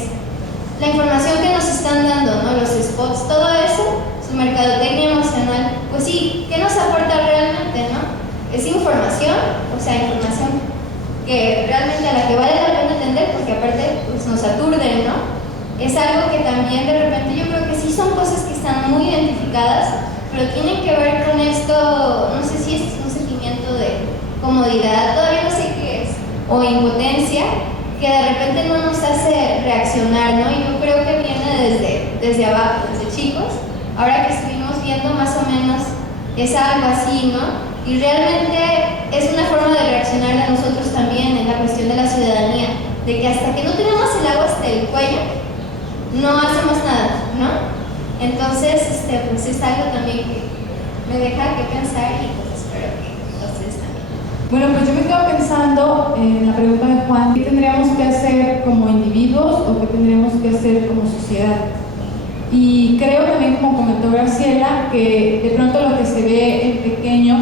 la información que nos están dando, ¿no? Los spots, todo eso, su mercadotecnia emocional, pues sí, ¿qué nos aporta realmente, no? Es información, o sea, información que realmente a la que vale la pena entender, porque aparte pues nos aturden, ¿no? Es algo que también de repente yo creo que sí son cosas que están muy identificadas, pero tienen que ver con esto, no sé si es un sentimiento de comodidad, todavía no sé qué es, o impotencia, que de repente no nos hace reaccionar, ¿no? Y yo creo que viene desde abajo, desde chicos. Ahora que estuvimos viendo más o menos es algo así, ¿no? Y realmente es una forma de reaccionar de nosotros también en la cuestión de la ciudadanía, de que hasta que no tenemos el agua hasta el cuello, no hacemos nada, ¿no? Entonces, pues es algo también que me deja que pensar y pues espero que ustedes también. Bueno, pues yo me quedo pensando en la pregunta de Juan, ¿qué tendríamos que hacer como individuos o qué tendríamos que hacer como sociedad? Y creo también, como comentó Graciela, que de pronto lo que se ve en pequeño,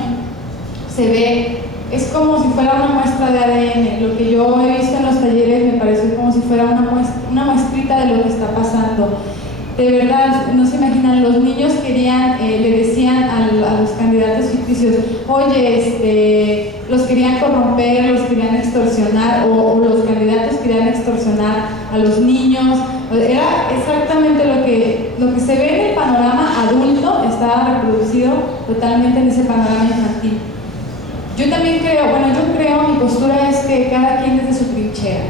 es como si fuera una muestra de ADN. Lo que yo he visto en los talleres me parece como si fuera una muestrita de lo que está pasando. De verdad, no se imaginan, los niños querían, le decían a los candidatos ficticios, oye, los querían corromper, los querían extorsionar, o los candidatos querían extorsionar a los niños. Era exactamente lo que se ve en el panorama adulto, estaba reproducido totalmente en ese panorama infantil. Yo también creo, mi postura es que cada quien desde su trinchera.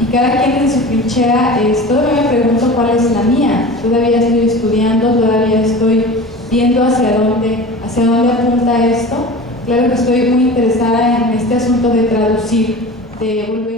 Y cada quien desde su trinchera, todavía me pregunto cuál es la mía. Todavía estoy estudiando, todavía estoy viendo hacia dónde apunta esto. Claro que estoy muy interesada en este asunto de traducir, de volver